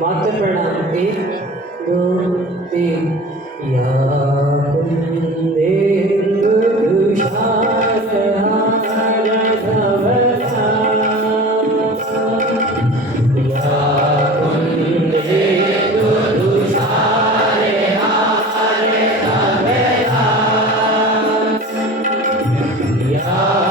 मात्र प्रणाम 1 2 3 या कुंदे तुषार हार धवला या कुंदे तुषार हार धवला या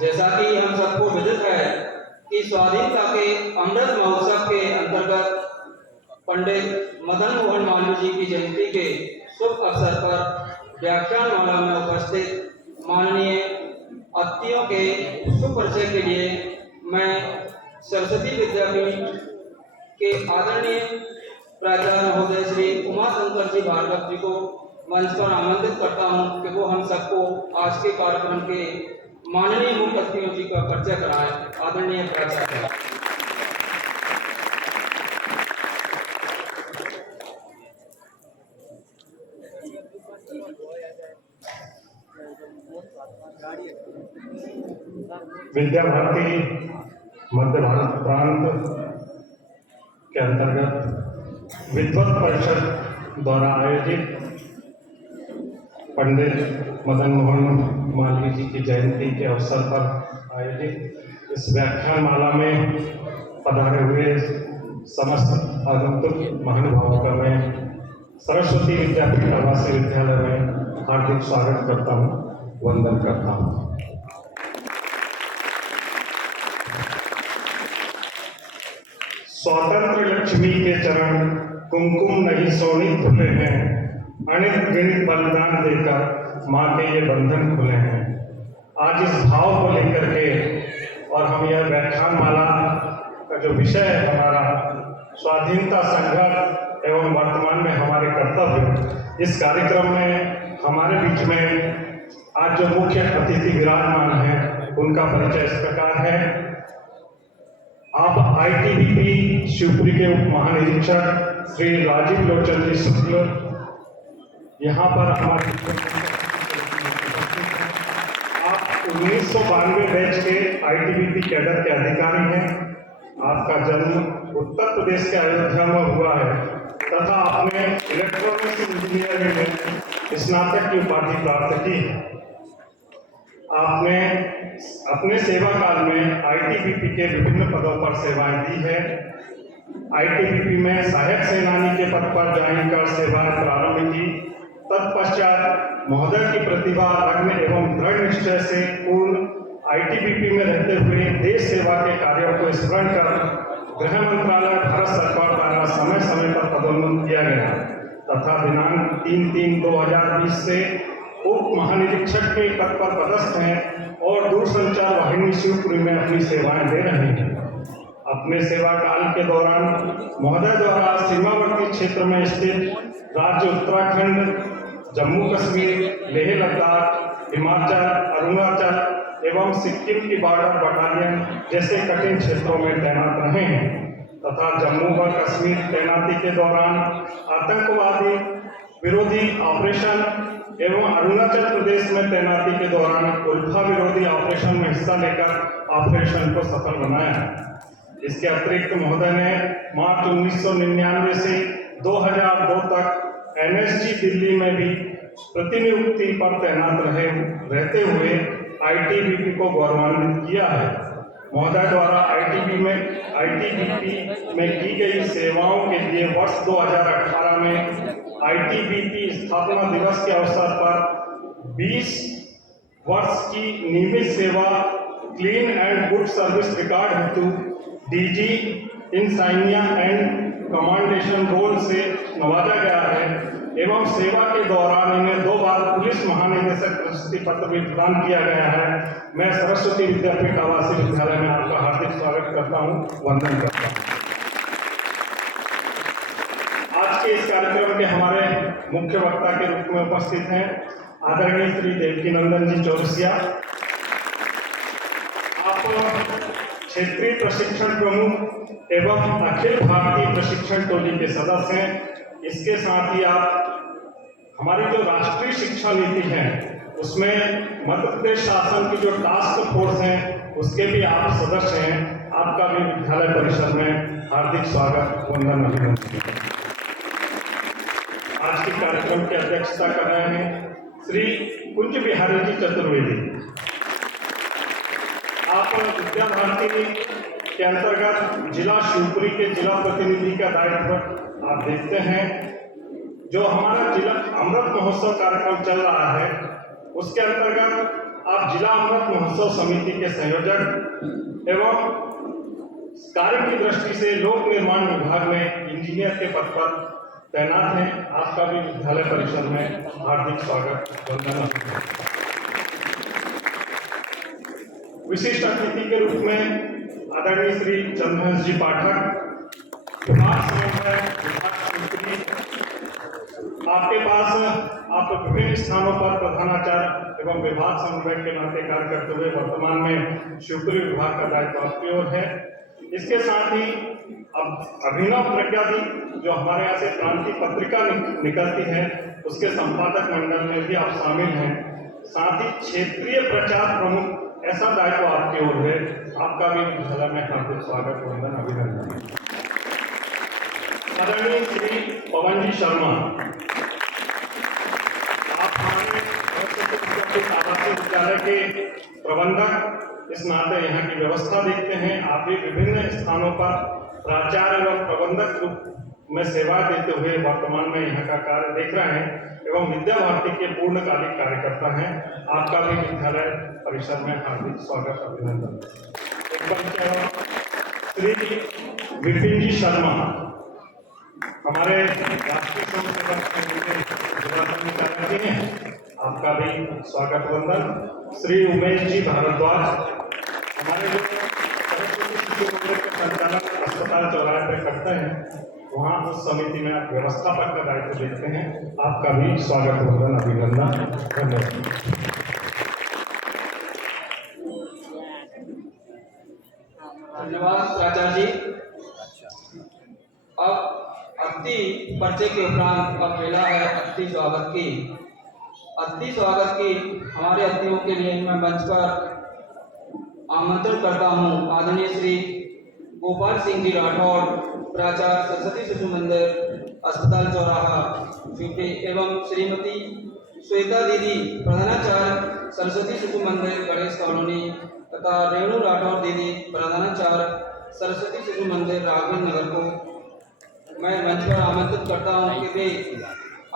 जैसा कि हम सबको विदित है कि स्वाधीनता के अमृत महोत्सव के अंतर्गत पंडित मदन मोहन मालवीय जी की जयंती के शुभ अवसर पर व्याख्यानमाला में उपस्थित माननीय अतिथियों के सुपरिचय के लिए मैं सरस्वती विद्यापीठ के आदरणीय प्राचार्य महोदय श्री उमाशंकर जी भार्गव जी को मंच पर आमंत्रित करता हूं कि वो हम सबको आज के कार्यक्रम के माननीय मुख्य अतिथियों जी का परिचय कराएं। आदरणीय प्राचार्य। विद्या भारती मध्य भारत प्रांत के अंतर्गत विद्वत परिषद द्वारा आयोजित पंडित मदन मोहन मालवीय जी की जयंती के अवसर पर आयोजित इस व्याख्यान माला में पधारे हुए समस्त आगंतुक महानुभावों का मैं सरस्वती विद्यापीठ आवासीय विद्यालय में हार्दिक स्वागत करता हूँ, वंदन करता हूँ। स्वतंत्र लक्ष्मी के चरण कुमकुम नहीं सोनी खुले हैं, अनित गिणित बलिदान देकर माँ के ये बंधन खुले हैं। आज इस भाव को लेकर के और हम यह व्याख्यान माला का जो विषय है हमारा स्वाधीनता संघर्ष एवं वर्तमान में हमारे कर्तव्य, इस कार्यक्रम में हमारे बीच में आज जो मुख्य अतिथि विराजमान हैं उनका परिचय इस प्रकार है। आप ITBP शिवपुरी के उप महानिरीक्षक श्री राजीव लोचन जी शुक्ल यहाँ पर हमारे आप 1992 बैच के ITBP कैडर के अधिकारी हैं। आपका जन्म उत्तर प्रदेश के अयोध्या में हुआ है तथा आपने इलेक्ट्रॉनिक्स इंजीनियरिंग में स्नातक की उपाधि प्राप्त की है। आपने अपने सेवा काल में ITBP के विभिन्न पदों पर सेवाएं दी है। ITBP में सहायक सेनानी के पद पर ज्वाइन कर सेवाएं प्रारंभ की। तत्पश्चात महोदय की प्रतिभा, लग्न एवं दृढ़ निश्चय से पूर्ण ITBP में रहते हुए देश सेवा के कार्यों को स्मरण कर गृह मंत्रालय भारत सरकार द्वारा समय समय पर पदोन्नत किया गया तथा दिनांक 3/3/2020 से उप महानिरीक्षक के पद पर पदस्थ हैं और दूरसंचार वाहिनी शिवपुरी में अपनी सेवाएं दे रहे हैं। अपने सेवा काल के दौरान महोदय द्वारा सीमावर्ती क्षेत्र में स्थित राज्य उत्तराखंड, जम्मू कश्मीर, लेह लद्दाख, हिमाचल, अरुणाचल एवं सिक्किम की बॉर्डर बटालियन जैसे कठिन क्षेत्रों में तैनात रहे हैं तथा जम्मू व कश्मीर तैनाती के दौरान आतंकवादी विरोधी ऑपरेशन एवं अरुणाचल प्रदेश में तैनाती के दौरान उल्फा विरोधी ऑपरेशन में हिस्सा लेकर ऑपरेशन को सफल बनाया। इसके अतिरिक्त महोदय ने मार्च 1999 से 2002 तक NSG दिल्ली में भी प्रतिनियुक्ति पर तैनात रहते हुए ITBP को गौरवान्वित किया है। महोदय द्वारा ITBP में की गई सेवाओं के लिए वर्ष 2018 में ITBP स्थापना दिवस के अवसर पर 20 वर्ष की नियमित सेवा clean and good service record हेतु DG इंसाइनिया एंड कमांडेशन रोल से नवाजा गया है एवं सेवा के दौरान इन्हें 2 बार पुलिस महानिदेशक प्रशस्ति पत्र भी प्रदान किया गया है। मैं सरस्वती विद्यापीठ आवासीय विद्यालय में आपका हार्दिक स्वागत करता हूँ, वंदन करता हूँ। आज के इस कार्यक्रम के हमारे मुख्य वक्ता के रूप में उपस्थित हैं आदरणीय श्री देवकीनंदन जी चौरसिया। आप क्षेत्रीय प्रशिक्षण प्रमुख एवं अखिल भारतीय प्रशिक्षण टोली के सदस्य हैं। इसके साथ ही आप हमारी जो राष्ट्रीय शिक्षा नीति है उसमें मध्य प्रदेश शासन की जो टास्क फोर्स है उसके भी आप सदस्य हैं। आपका भी विद्यालय परिषद में हार्दिक स्वागत, वंदन, अभिनंदन। आज के कार्यक्रम की अध्यक्षता कर रहे हैं श्री कुंज बिहारी जी चतुर्वेदी। आप विद्या भारती के अंतर्गत जिला शिवपुरी के जिला प्रतिनिधि का दायित्व आप देखते हैं। जो हमारा जिला अमृत महोत्सव कार्यक्रम चल रहा है उसके अंतर्गत आप जिला अमृत महोत्सव समिति के संयोजक एवं कार्य की दृष्टि से लोक निर्माण विभाग में इंजीनियर के पद पर तैनात हैं। आपका भी विद्यालय परिषद में हार्दिक स्वागत, वंदन। विशिष्ट अतिथि के रूप में आदरणीय श्री चंद्रहंस जी पाठक, विभाग समन्वय विभाग शिवपुरी, आपके पास आप विभिन्न स्थानों पर प्रधानाचार्य एवं विभाग समन्वय के नाते कार्य करते हुए वर्तमान में शिवपुरी विभाग का दायित्व आपकी ओर है। इसके साथ ही अब अभिनव प्रज्ञा दी जो हमारे यहाँ से क्रांति पत्रिका निकलती है उसके संपादक मंडल में भी आप शामिल हैं। साथ ही क्षेत्रीय प्रचार प्रमुख ऐसा दायित्व आपकी ओर है। आपका भी विद्यालय में हार्दिक स्वागत वंदन अभिनंदन। आदरणीय श्री पवन जी शर्मा, आप हमारे आवासीय विद्यालय के प्रबंधक इस नाते यहाँ की व्यवस्था देखते हैं। आप भी विभिन्न स्थानों पर प्राचार्य एवं प्रबंधक रूप में सेवा देते हुए वर्तमान में यहाँ का कार्य देख रहे हैं एवं विद्या भारती के पूर्णकालिक कार्यकर्ता हैं। आपका भी विद्यालय परिसर में हार्दिक स्वागत अभिनंदन। श्री विपिन जी शर्मा हमारे राष्ट्रीय स्वयंसेवक संघ के जिला कार्यकारी हैं। आपका भी स्वागत वंदन। श्री उमेश जी भारद्वाज हमारे जो सरस्वती शिशु मंदिर के संचालक अस्पताल चौराहे पर करते हैं वहाँ उस समिति में आप व्यवस्थापक का दायित्व देखते हैं। आपका भी स्वागत वंदन अभिनंदन। धन्यवाद। धन्यवाद प्राचार्य जी। अब अतिथि परिचय के उपरांत अब मिला है अतिथि स्वागत की। अतिथि स्वागत की हमारे अतिथियों के लिए मैं मंच पर आमंत्रण करता हूं आदरणीय श्री गोपाल सिंह जी राठौर, प्राचार्य सरस्वती शिशु मंदिर अस्पताल चौराहा यूपी, एवं श्रीमती श्वेता दीदी, प्रधानाचार्य सरस्वती शिशु मंदिर गणेश कॉलोनी, तथा रेणु राठौर दीदी, प्रधानाचार्य सरस्वती शिशु मंदिर राघवेंद्र नगर को मैं मंच पर आमंत्रित करता हूं कि वे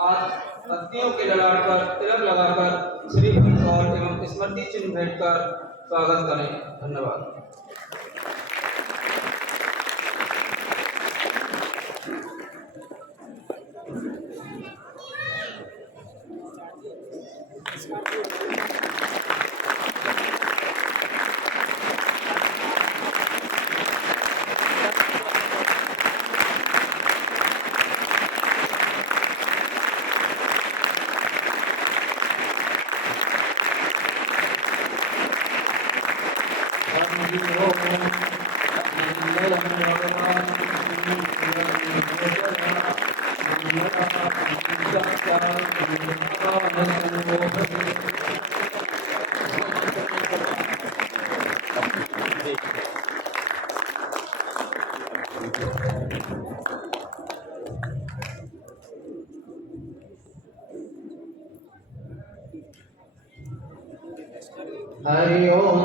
आज अतिथियों के ललाट पर तिलक लगाकर श्रीफल फूल एवं स्मृति चिन्ह भेंट कर स्वागत करें। धन्यवाद। हरि ओम।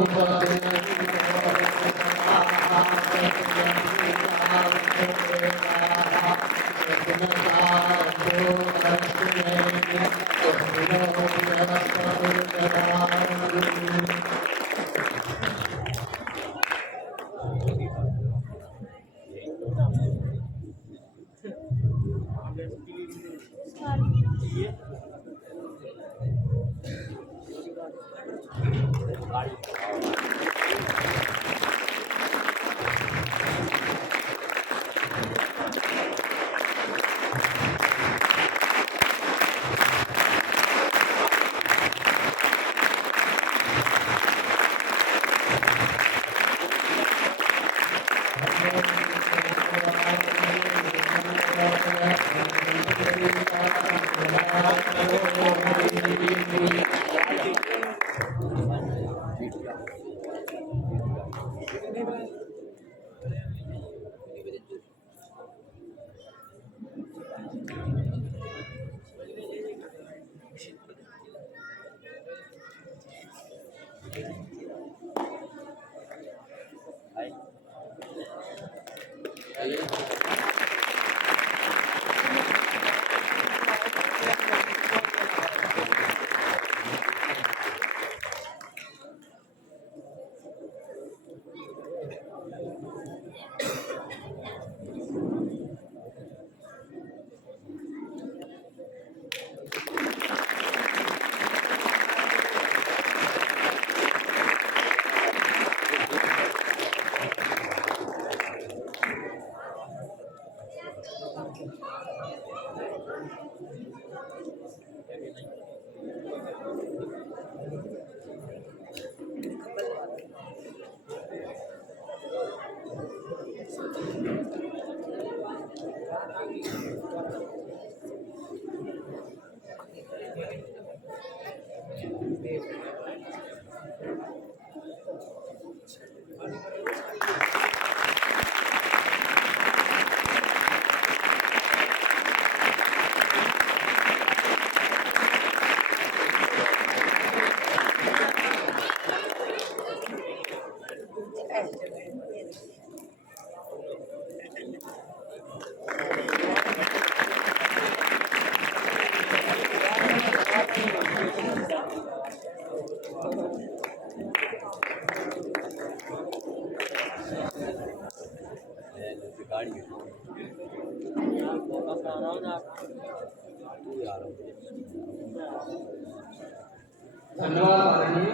धन्यवाद आदरणीय।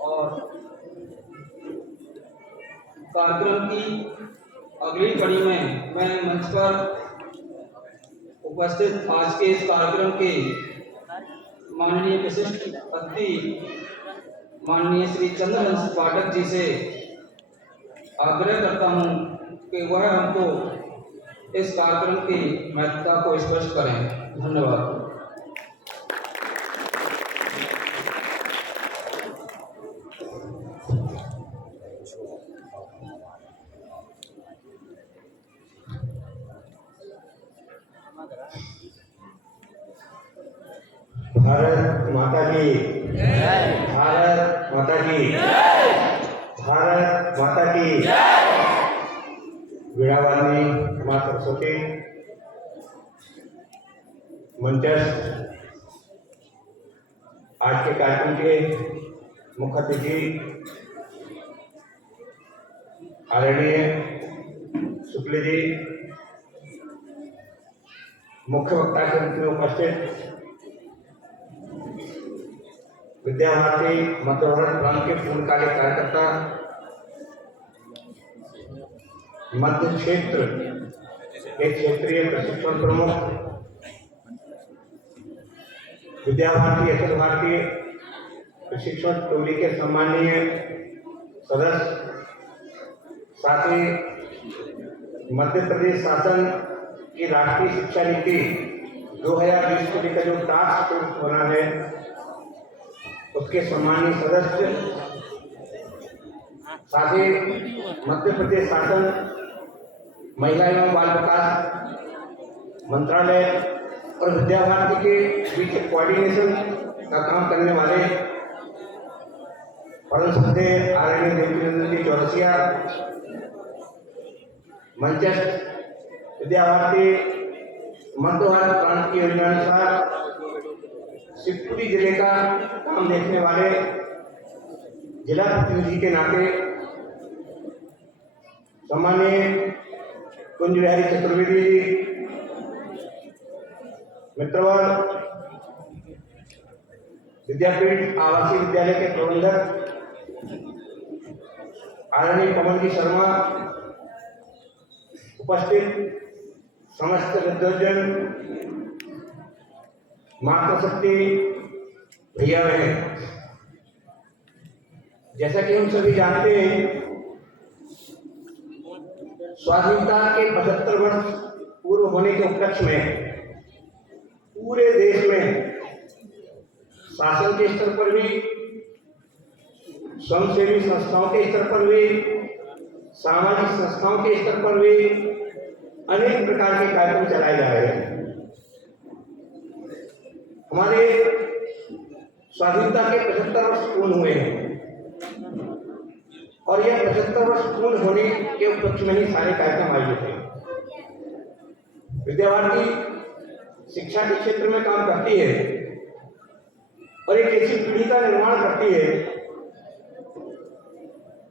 और कार्यक्रम की अगली कड़ी में मैं मंच पर उपस्थित आज के इस कार्यक्रम के माननीय विशिष्ट अतिथि माननीय श्री चंद्रवंश पाठक जी से आग्रह करता हूं कि वह हमको इस कार्यक्रम की महत्ता को स्पष्ट करें। धन्यवाद। भारत माता की जय। भारत माता की जय। भारत माता की जय। वीणावाणी माँ सरस्वती, मंचस्थ आज के कार्यक्रम के मुख्य अतिथि आदरणीय शुक्ल जी, मुख्य वक्ता के रूप में उपस्थित विद्या भारती मध्य भारत प्रांत के पूर्णकालिक कार्यकर्ता, मध्य क्षेत्र के क्षेत्रीय प्रशिक्षण प्रमुख, विद्या भारती अखिल भारतीय प्रशिक्षण टोली के सम्माननीय सदस्य, साथ ही मध्य प्रदेश शासन की राष्ट्रीय शिक्षा नीति 2020 को लेकर जो टास्क फोर्स बना है उसके सम्मानीय सदस्य, साथ ही मध्य प्रदेश शासन महिला एवं बाल विकास मंत्रालय और विद्या भारती के बीच कोऑर्डिनेशन का काम करने वाले परम श्रद्धेय आदरणीय देवकीनंदन जी चौरसिया, मंचस्थ विद्या भारती मध्य भारत प्रांत की योजनानुसार शिवपुरी जिले का काम देखने वाले जिला प्रतिनिधि के नाते सम्माननीय कुंज बिहारी चतुर्वेदी जी, मित्रवर विद्यापीठ आवासीय विद्यालय के प्रबंधक आदरणीय कमल जी शर्मा, उपस्थित समस्त विद्वजन, मातृशक्ति भैया बहन, जैसा कि हम सभी जानते हैं स्वाधीनता के 75 वर्ष पूर्व होने के उपलक्ष्य में पूरे देश में शासन के स्तर पर भी, स्वयंसेवी संस्थाओं के स्तर पर भी, सामाजिक संस्थाओं के स्तर पर भी अनेक प्रकार के कार्यक्रम चलाए जा रहे हैं। हमारे स्वाधीनता के 75 वर्ष पूर्ण हुए हैं और यह 75 वर्ष पूर्ण होने के उपलक्ष्य में ही सारे कार्यक्रम आयोजित हैं। विद्या भारती शिक्षा के क्षेत्र में काम करती है और एक ऐसी पीढ़ी का निर्माण करती है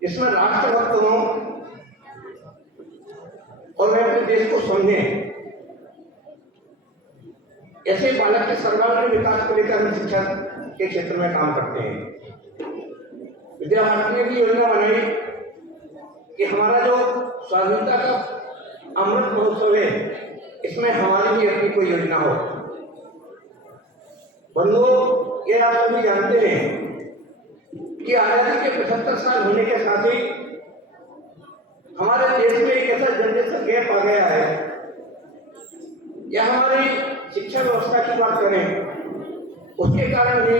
जिसमें राष्ट्रभक्त हों और वे अपने देश को समझें। ऐसे बालक के सर्वांगीण विकास को लेकर हम शिक्षा के क्षेत्र में काम करते हैं। विद्या भारती ने भी योजना बनाई कि हमारा जो स्वाधीनता का अमृत महोत्सव है इसमें हमारी भी अपनी कोई योजना हो। बंधुओं, ये आप सभी जानते हैं कि आजादी के 75 साल होने के साथ ही हमारे देश में एक ऐसा जनरेशन गैप आ गया है, या हमारी शिक्षा व्यवस्था की बात करें, उसके कारण भी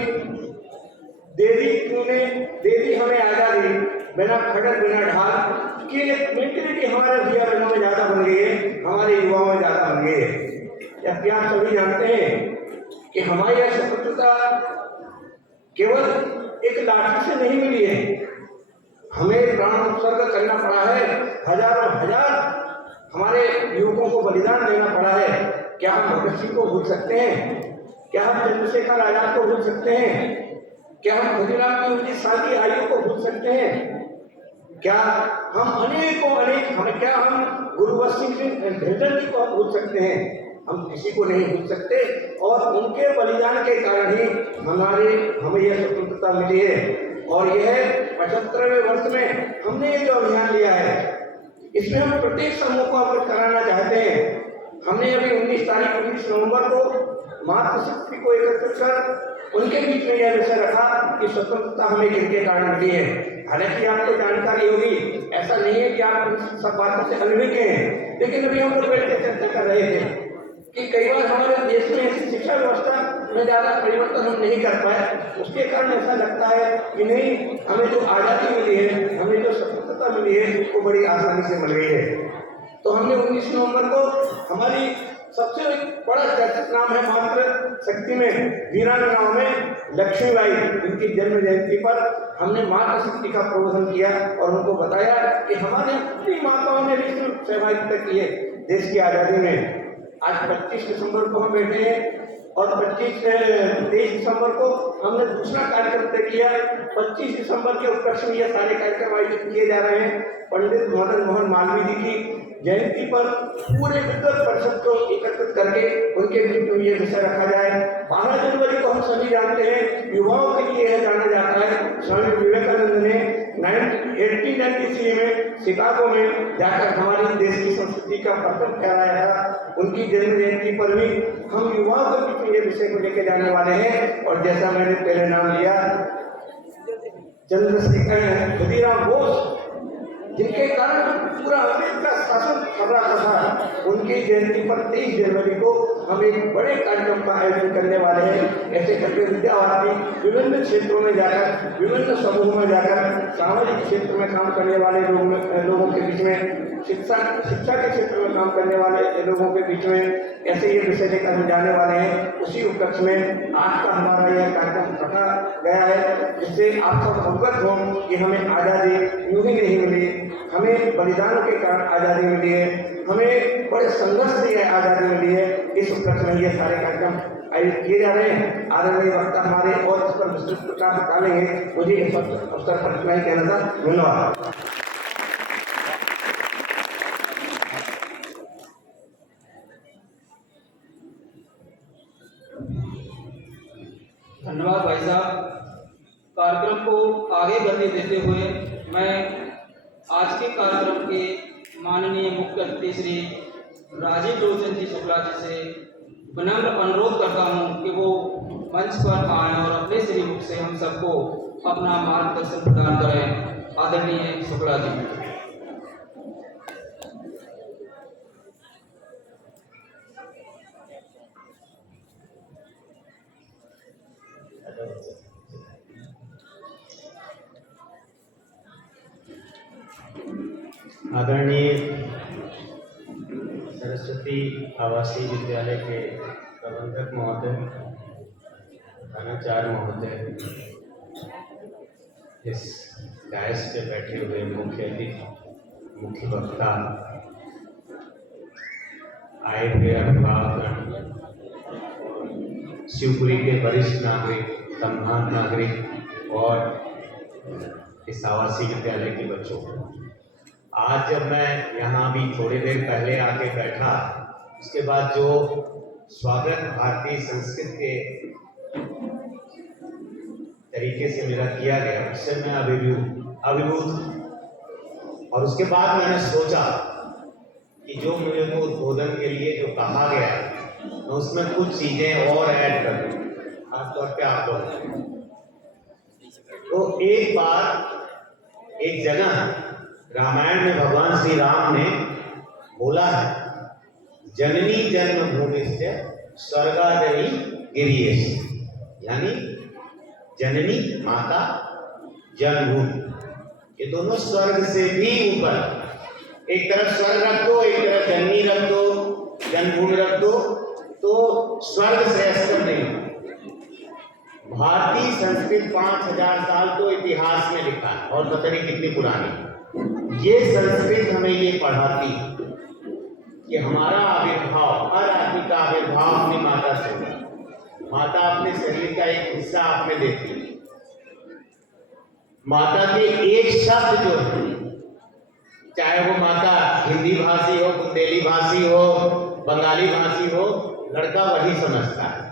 दे दी हमें आजादी बिना खड़क बिना ढाल की एक मेंटेलिटी हमारे भैया बहनों में ज्यादा बन गई है, हमारे युवाओं में ज्यादा बन गई है। जबकि आप सभी जानते हैं कि हमारी यह स्वतंत्रता केवल एक लाठी से नहीं मिली है, हमें प्राण उत्सर्ग करना पड़ा है, हजार हमारे युवकों को बलिदान देना पड़ा है। क्या हम भगत सिंह को भूल सकते हैं? क्या हम चंद्रशेखर आजाद को भूल सकते हैं? क्या हम खुदीराम की 19 साल की आयु को भूल सकते हैं? क्या हम क्या हम गुरुवत्स सिंह ढिल्लन जी को हम भूल सकते हैं? हम किसी को नहीं भूल सकते, और उनके बलिदान के कारण ही हमें यह स्वतंत्रता मिली है। और यह 75वें वर्ष में हमने ये जो अभियान लिया है, इसमें हम प्रत्येक समूह को अवगत कराना चाहते हैं। हमने अभी 19 नवंबर को मातृशक्ति को एकत्रित कर उनके बीच में यह विषय रखा कि स्वतंत्रता हमें किनके कारण मिली है। हालांकि आपको जानकारी होगी, ऐसा नहीं है कि आप इन सब बातों से अनभिज्ञ हैं, लेकिन अभी हम लोग बैठ के चर्चा कर रहे थे कि कई बार हमारे देश में ऐसी शिक्षा व्यवस्था में ज्यादा परिवर्तन हम नहीं कर पाए, उसके कारण ऐसा लगता है कि नहीं, हमें जो आजादी मिली है, हमें जो स्वतंत्रता मिली है, वो बड़ी आसानी से मिल गई है। तो हमने 19 नवंबर को हमारी सबसे बड़ा चर्चित नाम है मातृशक्ति में वीरांगनाओं में लक्ष्मीबाई, उनकी जन्म जयंती पर हमने मातृशक्ति का प्रबोधन किया और उनको बताया कि हमारे अपनी माताओं ने भी सहभागिता की है देश की आजादी में। आज 25 दिसंबर को हम बैठे हैं और 23 दिसंबर को हमने दूसरा कार्यक्रम तय किया। 25 दिसंबर के उपलक्ष्य में ये सारे कार्यक्रम आयोजित किए जा रहे हैं। पंडित मदन मोहन मालवीय जी की जयंती पर पूरे विद्वत परिषद को एकत्रित करके उनके बीच में ये विषय रखा जाए। 12 जनवरी को हम सभी जानते हैं, युवाओं के लिए यह जाना जाता है, स्वामी विवेकानंद ने 1893 में शिकागो में जाकर हमारी देश की संस्कृति का पतन फहराया था। उनकी जन्म जयंती पर भी हम युवाओं के बीच में ये विषय को लेकर जाने वाले हैं। और जैसा मैंने पहले नाम लिया, चंद्रशेखर खुदीराम बोस, जिनके कारण पूरा अंग्रेज का शासन कर रहा था, उनकी जयंती पर 23 जनवरी को हम एक बड़े कार्यक्रम का आयोजन करने वाले हैं। ऐसे करके विद्यार्थी विभिन्न क्षेत्रों में जाकर, विभिन्न समूहों में जाकर, सामाजिक क्षेत्र में काम करने वाले लोगों के बीच में, शिक्षा के क्षेत्र में काम करने वाले लोगों के बीच में ऐसे ये विषय लेकर हम जाने वाले हैं। उसी उपलक्ष्य में आज का हमारा यह कार्यक्रम रखा गया है, जिससे आप सब अवगत हों कि हमें आज़ादी यूं ही नहीं मिली, हमें बलिदानों के कारण आज़ादी मिली है, हमें बड़े संघर्ष से यह आज़ादी मिली है। इस उपलक्ष्य में ये सारे कार्यक्रम आयोजित किए जा रहे हैं। आदरणीय वक्ता हमारे और इस पर विस्तृत प्रकाश डालेंगे। मुझे इस अवसर पर इतना ही कहना था। धन्यवाद। धन्यवाद भाई साहब। कार्यक्रम को आगे गति देते हुए मैं आज के कार्यक्रम के माननीय मुख्य अतिथि श्री राजीव लोचन जी शुक्ला जी से विनम्र अनुरोध करता हूं कि वो मंच पर आएं और अपने श्री मुख से हम सबको अपना मार्गदर्शन प्रदान करें। आदरणीय शुक्ला जी। आदरणीय सरस्वती आवासीय विद्यालय के प्रबंधक महोदय, प्रधानाचार्य महोदय, इस डायस पे बैठे हुए मुख्य अतिथि, मुख्य वक्ता, आए हुए अभिभावक, शिवपुरी के वरिष्ठ नागरिक, संभ्रांत नागरिक और इस आवासीय विद्यालय के बच्चों, आज जब मैं यहाँ भी थोड़ी देर पहले आके बैठा, उसके बाद जो स्वागत भारतीय संस्कृति के तरीके से मेरा किया गया, उससे मैं अभिभूत। और उसके बाद मैंने सोचा कि जो मुझे को उद्बोधन के लिए जो कहा गया, मैं उसमें कुछ चीज़ें और ऐड कर दूँ। खासतौर पे आप लोग। तो एक बार एक जगह रामायण में भगवान श्री राम ने बोला है, जननी जन्मभूमिश्च स्वर्गादि गिरीयेश, यानी जननी माता, जन्मभूमि, ये दोनों स्वर्ग से भी ऊपर। एक तरफ स्वर्ग रख दो, एक तरफ जननी रख दो, जन्मभूमि रख दो, तो स्वर्ग श्रेष्ठ नहीं। भारतीय संस्कृत 5000 साल तो इतिहास में लिखा है, और पता नहीं कितनी पुरानी। ये संस्कृत हमें ये पढ़ाती कि हमारा आविर्भाव, हर आदमी का आविर्भाव अपनी माता से होगा। माता अपने शरीर का एक हिस्सा आप में देती है। माता के एक शब्द जो है, चाहे वो माता हिंदी भाषी हो, बुंदेली भाषी हो, बंगाली भाषी हो, लड़का वही समझता है।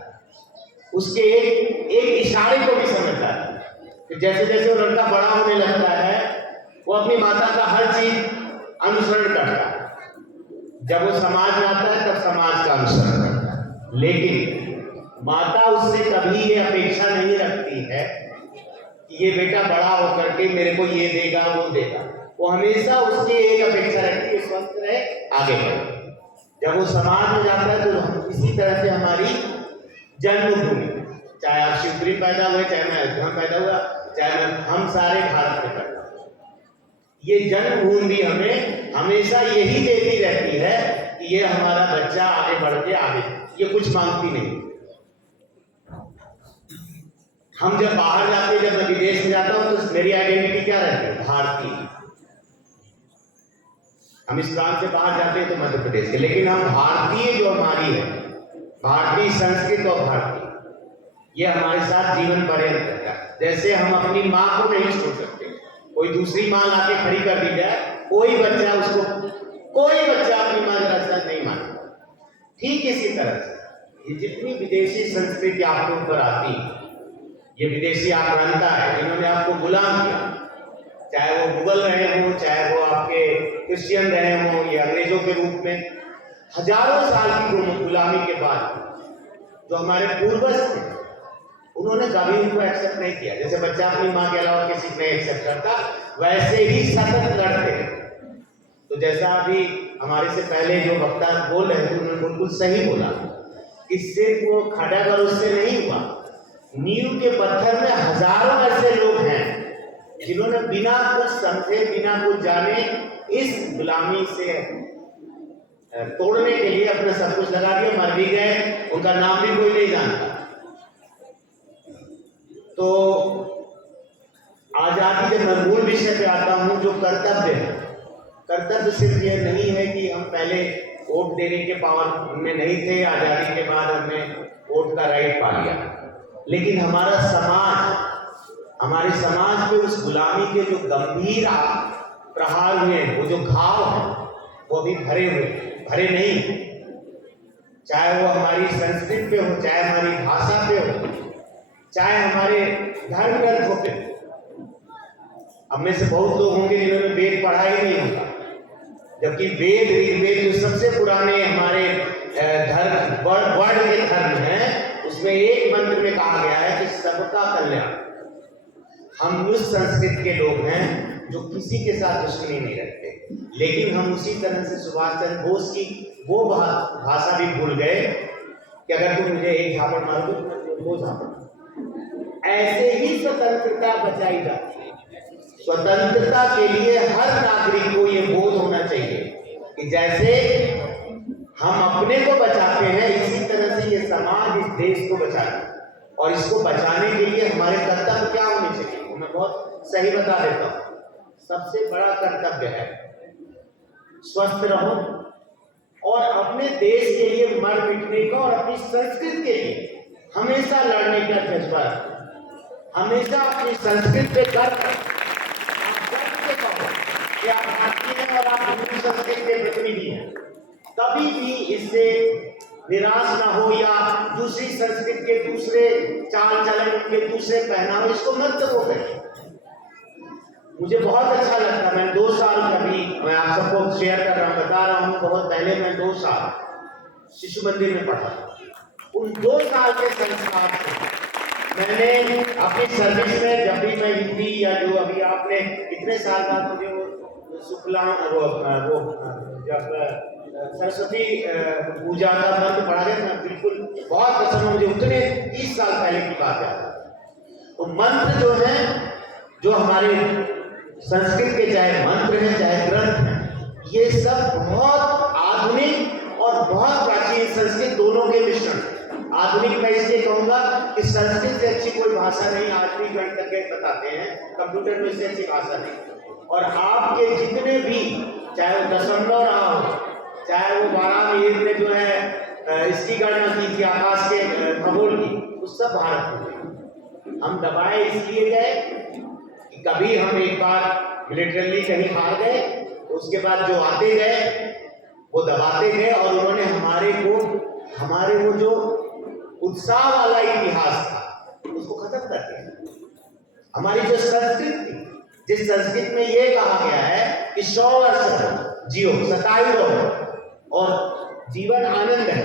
उसके एक इशारे को भी समझता है। कि जैसे जैसे वो लड़का बड़ा होने लगता है, वो अपनी माता का हर चीज अनुसरण करता है। जब वो समाज में आता है तब समाज का अनुसरण करता है। लेकिन माता उससे कभी ये अपेक्षा नहीं रखती है कि ये बेटा बड़ा होकर के मेरे को ये देगा वो देगा। वो हमेशा उसकी एक अपेक्षा रखती है, स्वस्थ रहे, आगे बढ़े। जब वो समाज में जाता है तो हम इसी तरह से हमारी जन्मभूमि, चाहे आप शिवपुरी पैदा हुए, चाहे मैं अयोध्या में पैदा हुआ, चाहे हम सारे भारत में पैदा, ये जन्मभूमि भी हमें हमेशा यही देती रहती है कि ये हमारा बच्चा आगे बढ़ के आगे, ये कुछ मांगती नहीं। हम जब बाहर जाते, जब मैं विदेश में जाता हूं तो मेरी आइडेंटिटी क्या रहती है? भारतीय। हम इस प्रांत से बाहर जाते हैं तो मध्य प्रदेश के, लेकिन हम भारतीय जो हमारी है, भारतीय संस्कृत और भारतीय, ये हमारे साथ जीवन पर्यंत रहता है। जैसे हम अपनी माँ को नहीं छोड़ सकते, कोई दूसरी माँ लाके खड़ी कर दी जाए, कोई बच्चा अपनी माँ का रास्ता नहीं मानता। ठीक इसी तरह से ये जितनी विदेशी संस्कृति आपके ऊपर आती है, ये विदेशी आक्रांता है जिन्होंने आपको गुलाम किया, चाहे वो मुगल रहे हों, चाहे वो आपके क्रिश्चियन रहे हों, या अंग्रेजों के रूप में। हजारों साल की गुलामी के बाद जो हमारे पूर्वज थे, उन्होंने कभी उनको एक्सेप्ट नहीं किया। जैसे बच्चा अपनी माँ के अलावा किसी को नहीं एक्सेप्ट करता, वैसे ही सतत लड़ते हैं। तो जैसा अभी हमारे से पहले जो वक्ता बोल रहे थे, उन्होंने बिल्कुल सही बोला कि सिर्फ वो खड़ा कर उससे नहीं हुआ। नींव के पत्थर में हजारों ऐसे लोग हैं जिन्होंने बिना कुछ समझे, बिना कुछ जाने इस गुलामी से तोड़ने के लिए अपना सब कुछ लगा दिया, मर भी गए, उनका नाम भी कोई नहीं जानता। तो आजादी, जब मैं मूल विषय पे आता हूं, जो कर्तव्य है, कर्तव्य सिर्फ ये नहीं है कि हम पहले वोट देने के पावर में नहीं थे, आजादी के बाद हमने वोट का राइट पा लिया, लेकिन हमारा समाज, हमारे समाज पे उस गुलामी के जो गंभीर प्रहार हुए, वो जो घाव है, वो अभी भरे नहीं। चाहे वो हमारी संस्कृति पे हो, चाहे हमारी भाषा पे हो, चाहे हमारे धर्म ग्रंथों पे। अब में से बहुत लोग होंगे जिन्होंने वेद पढ़ा ही नहीं होगा, जबकि वेद, ऋग्वेद जो सबसे पुराने हमारे धर्म, वर्ल्ड के धर्म हैं, उसमें एक मंत्र में कहा गया है कि सबका कल्याण। हम उस संस्कृति के लोग हैं जो किसी के साथ दुश्मनी नहीं रखते, लेकिन हम उसी तरह से सुभाष चंद्र बोस की वो भाषा भी भूल गए कि अगर तुम मुझे एक झापड़ मारो तो दो झापड़। ऐसे ही स्वतंत्रता बचाई जाती है। स्वतंत्रता के लिए हर नागरिक को ये बोध होना चाहिए कि जैसे हम अपने को बचाते हैं, इसी तरह से ये समाज इस देश को बचाए, और इसको बचाने के लिए हमारे कर्तव्य क्या होने चाहिए, वो मैं बहुत सही बता देता हूँ। सबसे बड़ा कर्तव्य है स्वस्थ रहो और अपने देश के लिए मर मिटने का और अपनी संस्कृति के लिए हमेशा लड़ने का जज्बा रखो। हमेशा अपनी संस्कृति पे गर्व कि आप भारतीय हैं और आप हिंदू संस्कृति के प्रतिनिधि हैं। कभी भी इससे निराश ना हो, या दूसरी संस्कृति के दूसरे चाल चलन के दूसरे पहनावे, इसको मत वो करें। मुझे बहुत अच्छा लगता, मैं 2 साल कभी, मैं आप सबको शेयर कर रहा हूँ, बता रहा हूँ, बहुत पहले मैं 2 साल शिशु मंदिर में पढ़ा। उन 2 साल के संस्कार से मैंने अपनी सर्विस में जब भी मैं हिंदी या जो अभी आपने इतने साल बाद मुझे वो शुक्ला वो जब सरस्वती पूजा का मंत्र पढ़ा गया मैं बिल्कुल बहुत पसंद मुझे उतने 30 साल पहले की बात याद है। तो मंत्र जो है जो हमारे संस्कृत के चाहे मंत्र हैं चाहे ग्रंथ हैं ये सब बहुत आधुनिक और बहुत प्राचीन संस्कृत दोनों के मिश्रण। आधुनिक मैं इसलिए कहूंगा कि संस्कृत से अच्छी कोई भाषा नहीं, आज भी गणितज्ञ बताते हैं कंप्यूटर में से अच्छी भाषा नहीं। और आपके जितने भी चाहे वो दशमलव रहा हो चाहे वो 12 मिनट में जो है इसकी गणना की थी आकाश के खगोल की उस सब भारत में हम दबाए इसलिए गए कि कभी हम एक बार मिलिटरली कहीं हार गए तो उसके बाद जो आते गए वो दबाते गए और उन्होंने हमारे वो जो उत्साह वाला इतिहास था उसको खत्म कर दिया। हमारी जो संस्कृत थी जिस संस्कृत में ये कहा गया है कि 100 वर्ष जियो 27 रहो और जीवन आनंद है।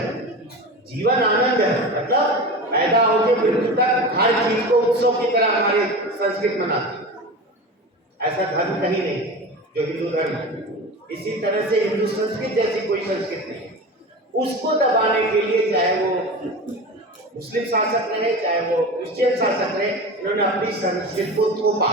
जीवन आनंद है मतलब पैदा होकर मृत्यु तक हर चीज को उत्सव की तरह हमारे संस्कृत मनाती है। ऐसा धर्म कहीं नहीं जो हिंदू धर्म है। इसी तरह से हिंदू संस्कृत जैसी कोई संस्कृत नहीं। उसको दबाने के लिए चाहे वो मुस्लिम शासक रहे चाहे वो क्रिश्चियन शासक रहे इन्होंने अपनी संस्कृत को थोपा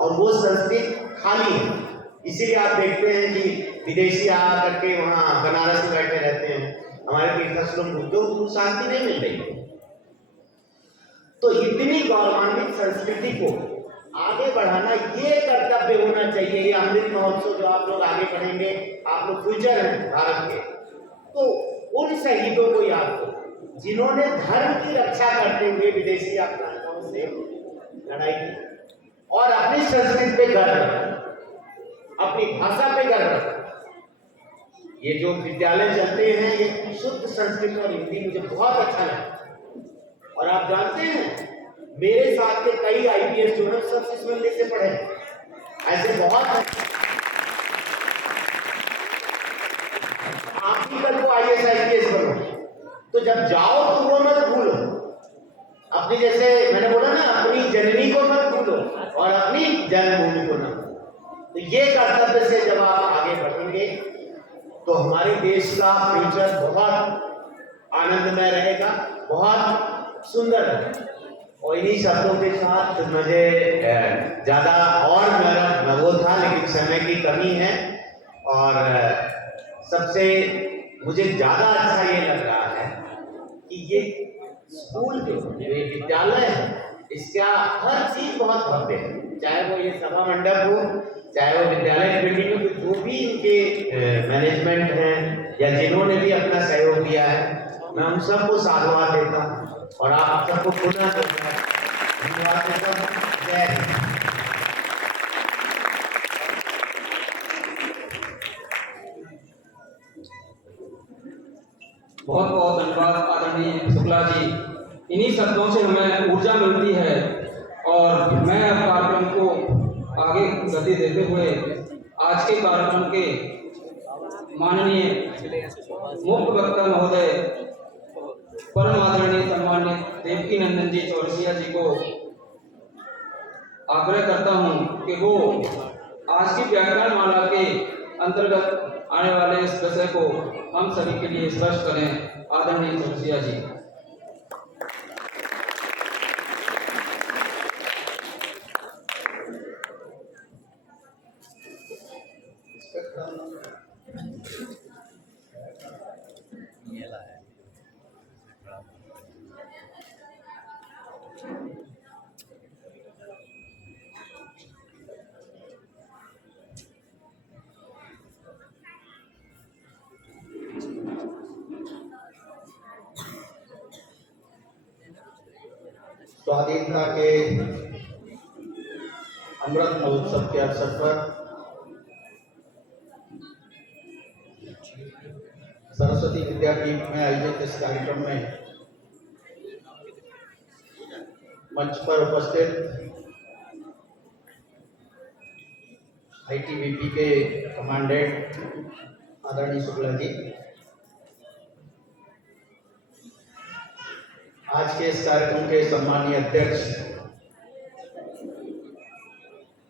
और वो संस्कृत खाली है। इसीलिए आप देखते हैं कि विदेशी आकर के वहाँ बनारस में बैठे रहते हैं हमारे तीर्थस्थलों को शांति नहीं मिल रही। तो इतनी गौरवान्वित संस्कृति को आगे बढ़ाना ये कर्तव्य होना चाहिए। ये अमृत महोत्सव जो आप लोग आगे बढ़ेंगे आप लोग फ्यूचर हैं भारत के तो उन शहीदों को याद करो जिन्होंने धर्म की रक्षा करते हुए विदेशी आक्रांताओं से लड़ाई की और अपनी संस्कृति पे गर्व रखा अपनी भाषा पे गर्व रखा। ये जो विद्यालय चलते हैं ये शुद्ध संस्कृत और हिंदी मुझे बहुत अच्छा लगा। और आप जानते हैं मेरे साथ के कई IPS जो है सब शिशु मंदिर से पढ़े ऐसे बहुत हैं। आप भी कल को IAS IPS बनो तो जब जाओ तो वो मत भूलो अपनी जैसे मैंने बोला ना अपनी जननी को मत भूलो और अपनी जन्मभूमि को ना। तो ये कर्तव्य से जब आप आगे बढ़ेंगे तो हमारे देश का फ्यूचर बहुत आनंदमय रहेगा बहुत सुंदर है। और इन्हीं शब्दों के साथ मुझे ज़्यादा और मेरा वो था लेकिन समय की कमी है और सबसे मुझे ज़्यादा अच्छा ये लग रहा है कि ये स्कूल जो ये विद्यालय है इसका हर चीज़ बहुत भव्य है। चाहे वो ये सभा मंडप हो चाहे वो विद्यालय की बिल्डिंग हो जो भी इनके मैनेजमेंट हैं या जिन्होंने भी अपना सहयोग दिया है मैं उन सबको साधुवाद देता हूँ और आप सबको पुनः धन्यवाद देता हूँ। जय हिंद। बहुत बहुत धन्यवाद आदरणीय शुक्ला जी। इन्हीं शब्दों से हमें ऊर्जा मिलती है और मैं अब कार्यक्रम को आगे गति देते हुए आज के कार्यक्रम के माननीय मुख्य वक्ता महोदय परम आदरणीय सम्मान्य देवकी नंदन जी चौरसिया जी को आग्रह करता हूं कि वो आज की व्याख्यान माला के अंतर्गत आने वाले इस विषय को हम सभी के लिए स्पष्ट करें। आदरणीय चौरसिया जी। स्वाधीनता के अमृत महोत्सव के अवसर पर सरस्वती विद्यापीठ में आयोजित इस कार्यक्रम में मंच पर उपस्थित ITBP के कमांडेंट आदरणीय शुक्ला जी, आज के इस कार्यक्रम के सम्मानीय अध्यक्ष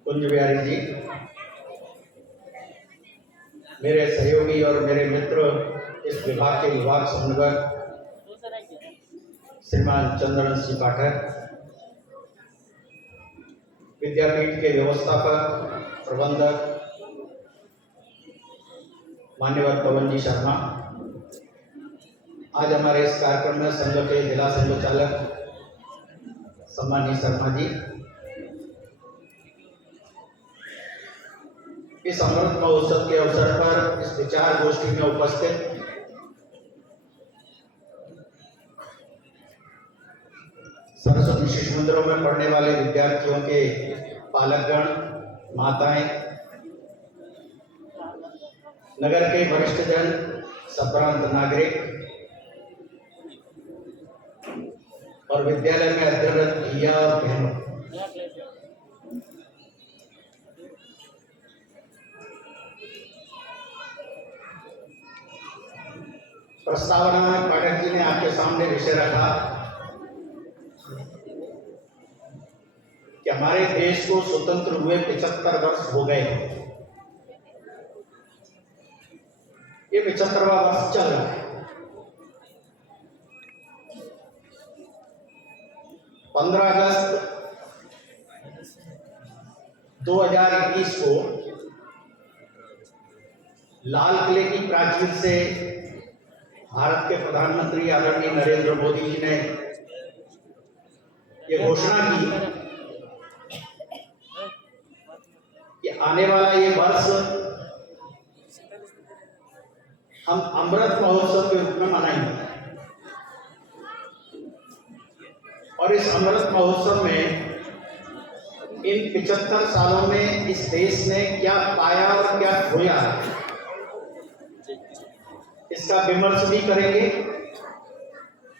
कुंज बिहारी जी, मेरे सहयोगी और मेरे मित्र इस विभाग के विभाग समन्वयक श्रीमान चंद्रन सिंह पाठक, विद्यापीठ के व्यवस्थापक प्रबंधक मान्यवर पवन जी शर्मा, आज हमारे इस कार्यक्रम में संघ के जिला संचालक सम्मानीय शर्मा जी, इस अमृत महोत्सव के अवसर पर इस विचार गोष्ठी में उपस्थित सरस्वती शिशु मंदिरों में पढ़ने वाले विद्यार्थियों के पालकगण, माताएं, नगर के वरिष्ठ जन, सभ्रांत नागरिक और विद्यालय में अध्ययनरत भैया और बहनों, प्रस्तावना में पाठक जी ने आपके सामने विषय रखा कि हमारे देश को स्वतंत्र हुए 75 वर्ष हो गए। ये 75वां वर्ष चल रहा है। 15 अगस्त 2021 को लाल किले की प्राचीर से भारत के प्रधानमंत्री आदरणीय नरेंद्र मोदी जी ने ये घोषणा की कि आने वाला ये वर्ष हम अमृत महोत्सव के रूप में मनाएंगे और इस अमृत महोत्सव में इन 75 सालों में इस देश ने क्या पाया और क्या खोया, इसका विमर्श भी करेंगे,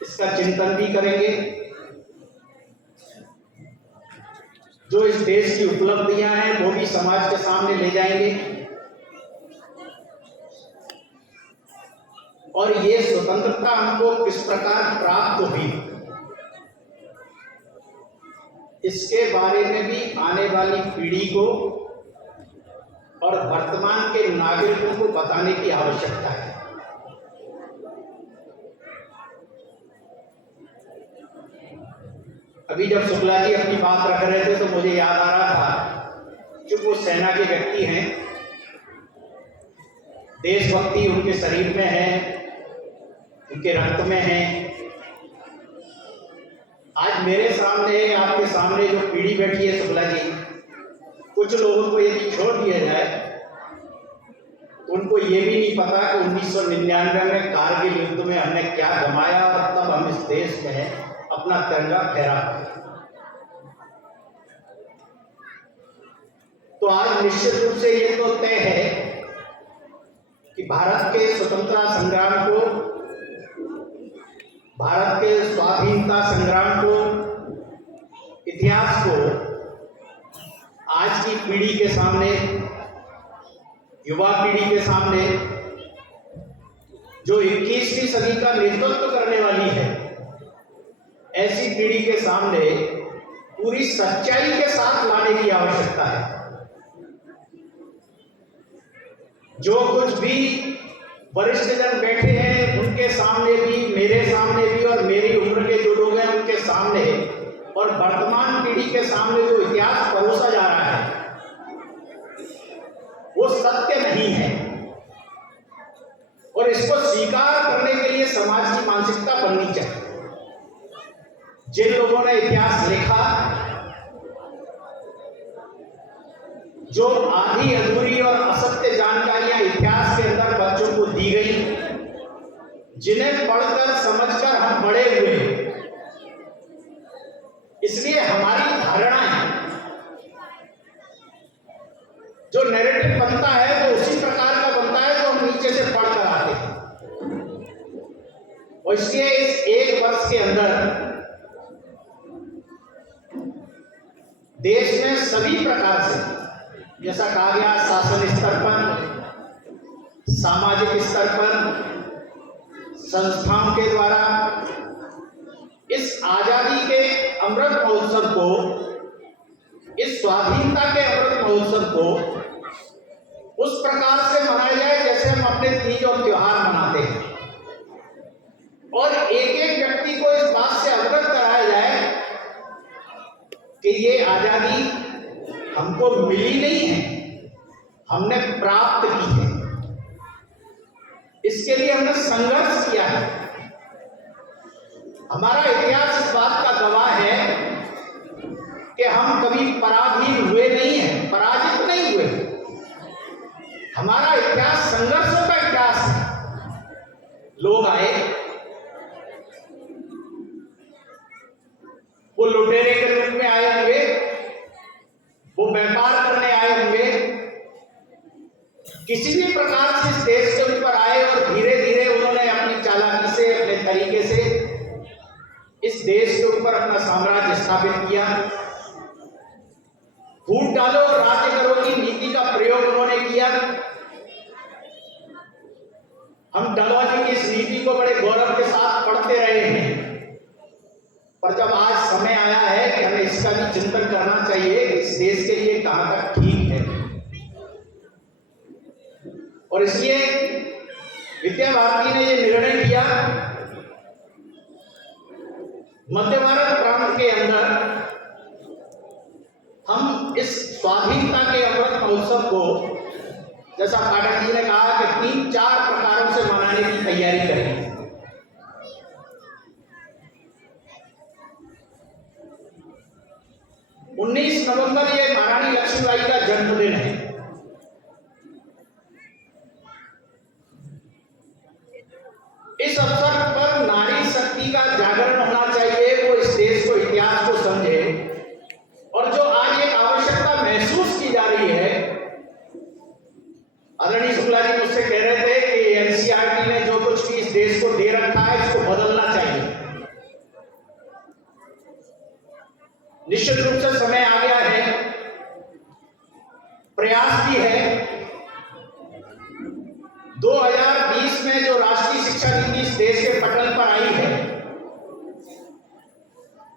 इसका चिंतन भी करेंगे। जो इस देश की उपलब्धियां हैं वो भी समाज के सामने ले जाएंगे और ये स्वतंत्रता हमको किस प्रकार प्राप्त हुई, इसके बारे में भी आने वाली पीढ़ी को और वर्तमान के नागरिकों को बताने की आवश्यकता है। अभी जब शुक्ला जी अपनी बात रख रहे थे तो मुझे याद आ रहा था कि वो सेना के व्यक्ति हैं, देशभक्ति उनके शरीर में है, उनके रक्त में है। आज मेरे सामने, आपके सामने जो पीढ़ी बैठी है शुक्ला जी, कुछ लोगों को यदि छोड़ दिया जाए तो उनको ये भी नहीं पता कि 1999 में कारगिल युद्ध में हमने क्या गंवाया और तब हम इस देश में अपना तिरंगा फहरा। तो आज निश्चित रूप से ये तो तय है कि भारत के स्वतंत्रता संग्राम को, भारत के स्वाधीनता संग्राम को, इतिहास को आज की पीढ़ी के सामने, युवा पीढ़ी के सामने, जो 21वीं सदी का नेतृत्व करने वाली है, ऐसी पीढ़ी के सामने पूरी सच्चाई के साथ लाने की आवश्यकता है। जो कुछ भी वरिष्ठ जन बैठे हैं उनके सामने भी, मेरे सामने भी और मेरी उम्र के जो लोग हैं उनके सामने और वर्तमान पीढ़ी के सामने जो इतिहास परोसा जा रहा है वो सत्य नहीं है और इसको स्वीकार करने के लिए समाज की मानसिकता बननी चाहिए। जिन लोगों ने इतिहास लिखा, जो आधी अधूरी और असत्य जानकारियां इतिहास के अंदर बच्चों को दी गई, जिन्हें पढ़कर समझकर हम बड़े हुए, इसलिए हमारी धारणाएं, जो नैरेटिव बनता है वो उसी प्रकार का बनता है जो हम नीचे से पढ़कर आते हैं। और इसलिए इस एक वर्ष के अंदर देश में सभी प्रकार से, जैसा कहा गया, शासन स्तर पर, सामाजिक स्तर पर, संस्थाओं के द्वारा इस आजादी के अमृत महोत्सव को, इस स्वाधीनता के अमृत महोत्सव को उस प्रकार से मनाया जाए जैसे हम अपने तीज और त्योहार मनाते हैं, और एक एक व्यक्ति को इस बात से अवगत कराया जाए कि ये आजादी हमको मिली नहीं है, हमने प्राप्त की है। इसके लिए हमने संघर्ष किया है। हमारा इतिहास इस बात का गवाह है कि हम कभी पराधीन हुए नहीं हैं, पराजित नहीं हुए। हमारा इतिहास संघर्षों का इतिहास है। लोग आए, वो लुटेरे के रूप में आए होंगे, वो व्यापार करने आए होंगे, किसी भी प्रकार से इस देश के ऊपर आए और धीरे धीरे उन्होंने अपनी चालाकी से, अपने तरीके से इस देश के ऊपर अपना साम्राज्य स्थापित किया। फूट डालो और राज्य करो की नीति का प्रयोग उन्होंने किया। हम डलवानी की इस नीति को बड़े गौरव के साथ पढ़ते रहे हैं, पर जब आज समय आया है कि हमें इसका भी चिंतन करना चाहिए कि इस देश के लिए कहां तक ठीक है, और इसलिए विद्या भारती ने यह निर्णय किया, मध्य भारत प्रांत के अंदर हम इस स्वाधीनता के अमृत महोत्सव को, जैसा पाठक जी ने कहा कि 3-4 प्रकारों से मनाने की तैयारी करें। उन्नीस नवंबर ये महारानी लक्ष्मीबाई का जन्मदिन है। इस अवसर पर नारी शक्ति का जागरण होना चाहिए, वो इस देश को, इतिहास को समझे, और जो आज एक आवश्यकता महसूस की जा रही है। आदरणीय शुक्ला जी मुझसे कह रहे थे कि एनसीईआरटी ने जो कुछ भी इस देश को दे रखा है इसको बदलना चाहिए। निश्चित रूप से समय आ गया है, प्रयास भी है। 2020 में जो राष्ट्रीय शिक्षा नीति इस देश के पटल पर आई है,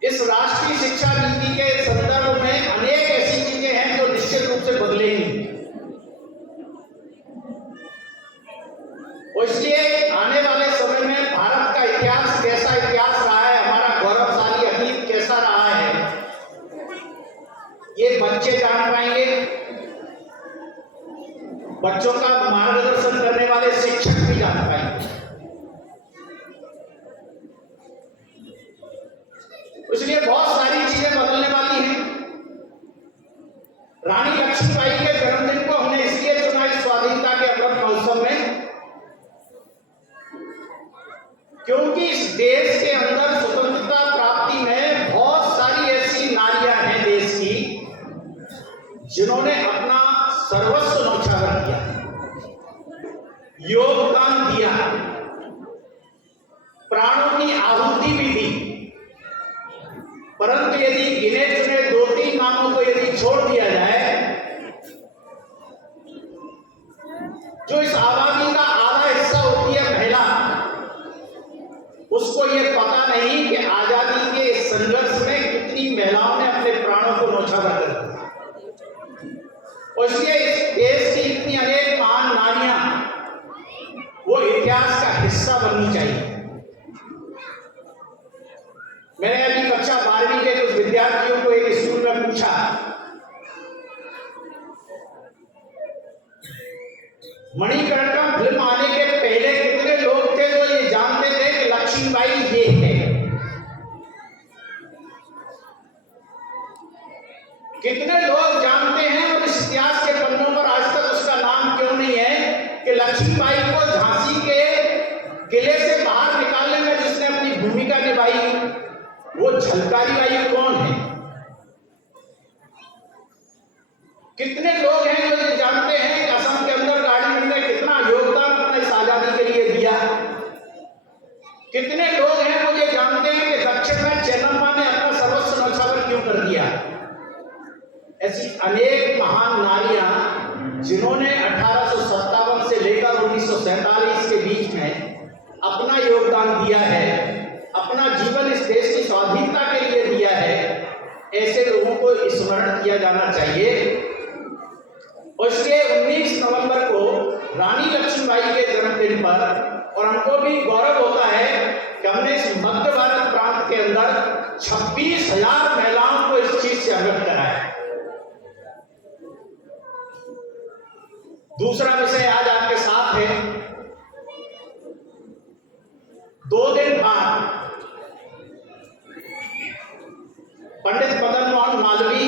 इस राष्ट्रीय शिक्षा नीति के संदर्भ में अनेक ऐसी चीजें हैं जो निश्चित रूप से बदलेंगी, और इसलिए आने वाले समय में भारत का इतिहास कैसा इतिहास रहा है, हमारा गौरवशाली अतीत कैसा रहा है, ये बच्चे जान पाएंगे। बच्चों का मार्गदर्शन करने वाले शिक्षक भी जान पाएंगे। इसलिए बहुत सारी चीजें बदलने वाली हैं। रानी लक्ष्मीबाई के जन्मदिन को हमने इसलिए चुना इस स्वाधीनता के अमृत महोत्सव में, क्योंकि इस देश के अंदर स्वतंत्रता प्राप्ति में बहुत सारी ऐसी नारियां हैं देश की, जिन्होंने अपना सर्वस्व न्यौछावर किया, योगदान दिया, प्राणों की आहुति भी दी। परंतु यदि गिने चुने 2-3 नामों को यदि छोड़ दिया जाए, जो इस आबादी का आधा हिस्सा होती है महिला, उसको यह पता नहीं कि आजादी के इस संघर्ष में कितनी महिलाओं ने अपने प्राणों को न्यौछावर कर दिया। और इसलिए इस देश की इतनी अनेक महान नारियां वो इतिहास का हिस्सा बननी चाहिए। मैंने अभी कक्षा 12वीं के कुछ विद्यार्थियों को एक स्कूल में पूछा, मणिकर्णिका फिल्म आने के पहले कितने लोग थे जो ये जानते थे कि लक्ष्मीबाई ये है? कितने लोग जानते हैं और इस इतिहास के पन्नों पर आज तक उसका नाम क्यों नहीं है कि लक्ष्मीबाई को झांसी के किले से बाहर निकालने में जिसने अपनी भूमिका निभाई, वो झलकारी बाई कौन है? कितने लोग हैं जो ये जानते हैं कि असम के अंदर गाड़ी ने कितना योगदान अपने इस आजादी के लिए दिया? कितने लोग हैं वो ये जानते हैं कि दक्षिण में चेन्नम्मा ने अपना सर्वस्व न्यौछावर क्यों कर दिया? ऐसी अनेक महान नारियां जिन्होंने 1857 से लेकर 1947 के बीच में अपना योगदान दिया है, अपना जीवन इस देश की स्वाधीनता के लिए दिया है, ऐसे लोगों को स्मरण किया जाना चाहिए। और इसलिए 19 नवंबर को रानी लक्ष्मीबाई के जन्मदिन पर, और हमको भी गौरव होता है कि हमने इस मध्य भारत प्रांत के अंदर 26,000 महिलाओं को इस चीज से अवगत कराया। दूसरा विषय आज आपके साथ है। 2 दिन बाद पंडित मदन मोहन मालवीय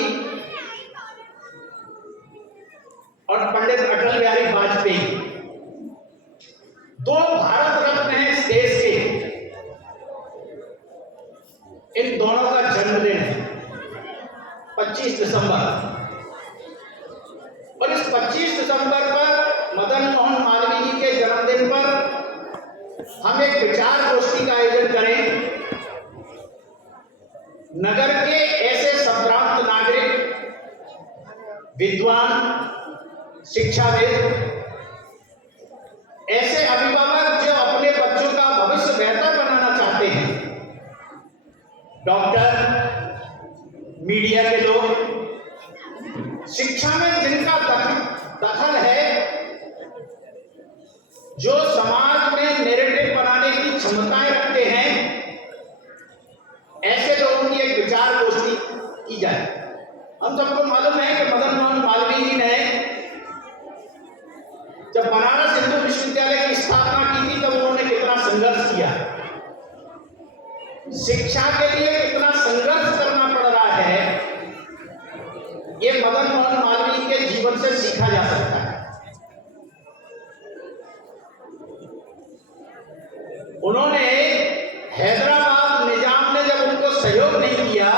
और पंडित अटल बिहारी वाजपेयी, 2 भारत रत्न हैं इस देश के, इन दोनों का जन्मदिन है 25 दिसंबर। और इस 25 दिसंबर पर मदन मोहन मालवीय जी के जन्मदिन पर हम एक विचार गोष्ठी का आयोजन करें। नगर के ऐसे संभ्रांत नागरिक, विद्वान, शिक्षाविद, ऐसे अभिभावक जो अपने बच्चों का भविष्य बेहतर बनाना चाहते हैं, डॉक्टर, मीडिया के लोग, शिक्षा में जिनका दखल है, जो समाज में नैरेटिव बनाने की क्षमताएं रखते हैं, ऐसे लोगों की एक विचार गोष्ठी की जाए। हम सबको मालूम है कि मदन मोहन मालवीय जी ने जब बनारस हिंदू विश्वविद्यालय की स्थापना की थी, तब उन्होंने कितना संघर्ष किया, शिक्षा के लिए कितना संघर्ष करना पड़ रहा है, ये मदन मोहन मालवीय के जीवन से सीखा जा सकता है। उन्होंने हैदराबाद निजाम ने जब उनको सहयोग नहीं किया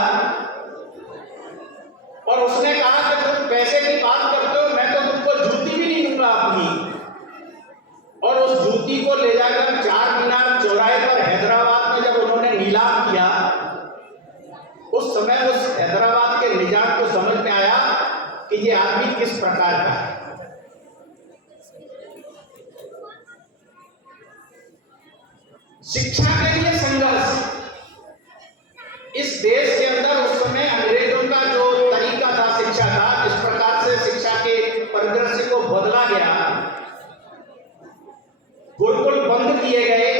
और उसने कहा कि तुम पैसे की बात करते हो, मैं तो तुमको जूती भी नहीं दूंगा अपनी, और उस जूती को ले जाकर 4 मीनार चौराहे पर हैदराबाद में जब उन्होंने नीलाम किया, उस समय उस हैदराबाद के निजाम को समझ में आया कि ये आदमी किस प्रकार का है। शिक्षा के लिए संघर्ष, इस देश के अंदर उस समय अंग्रेजों का जो तरीका था शिक्षा का, जिस प्रकार से शिक्षा के परिदृश्य को बदला गया, गुरुकुल बंद किए गए,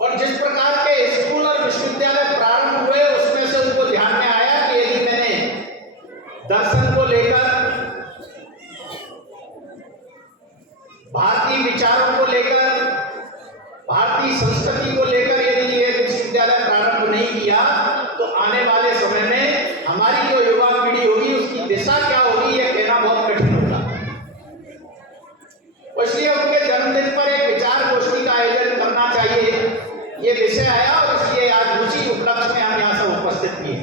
और जिस प्रकार के स्कूल और विश्वविद्यालय प्रारंभ हुए, उसमें से उनको ध्यान में आया कि यदि मैंने दर्शन को लेकर, भारतीय विचारों को लेकर, भारतीय संस्कृति को लेकर यदि ये विश्वविद्यालय प्रारंभ नहीं किया, तो आने वाले समय में हमारी जो युवा पीढ़ी होगी उसकी दिशा क्या होगी, यह कहना बहुत कठिन होगा। इसलिए उनके जन्मदिन पर एक विचार गोष्ठी का आयोजन करना चाहिए, ये विषय आया, और इसलिए आज उसी उपलक्ष्य में हम यहाँ से उपस्थित किए।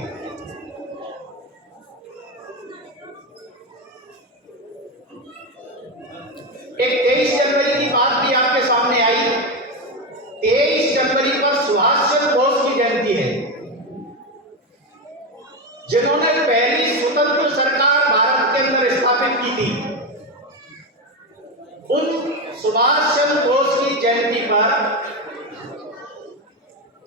एक 23 जनवरी की बात भी आपके सामने आई। 23 जनवरी पर सुभाष चंद्र बोस की जयंती है, जिन्होंने पहली स्वतंत्र सरकार भारत के अंदर स्थापित की थी। उन सुभाष चंद्र बोस की जयंती पर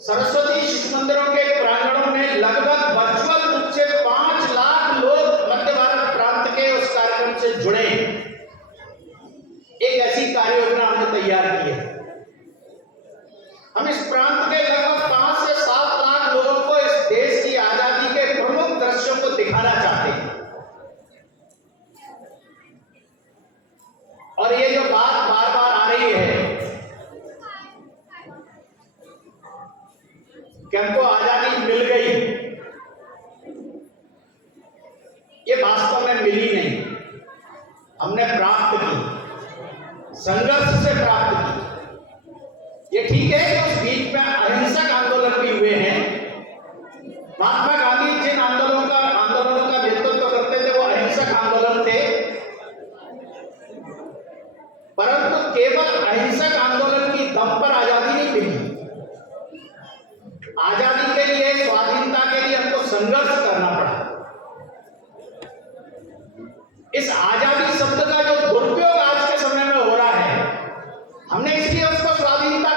सरस्वती शिशु मंदिरों के प्रांगणों में लगभग वर्चुअल रूप से 5 लाख लोग मध्य भारत प्रांत के उस कार्यक्रम से जुड़े। एक ऐसी कार्य योजना हमने तैयार की है। हम इस प्रांत के लगभग 5 से 7 लाख लोगों को इस देश की आजादी के प्रमुख दृश्यों को दिखाना चाहते हैं। और ये जो बात बार बार आ रही है कि हमको आजादी मिल गई, ये वास्तव में मिली नहीं, हमने प्राप्त की, संघर्ष से प्राप्त की। ये ठीक है कि उस बीच में अहिंसक आंदोलन भी हुए हैं। महात्मा गांधी जिन आंदोलनों का नेतृत्व करते थे वो अहिंसक आंदोलन थे, परंतु केवल अहिंसक आंदोलन की दम पर आजादी नहीं मिली। आजादी के लिए, स्वाधीनता के लिए हमको संघर्ष करना पड़ा। इस आजादी शब्द का जो दुरुपयोग आज के समय में हो रहा है, हमने इसलिए उसको स्वाधीनता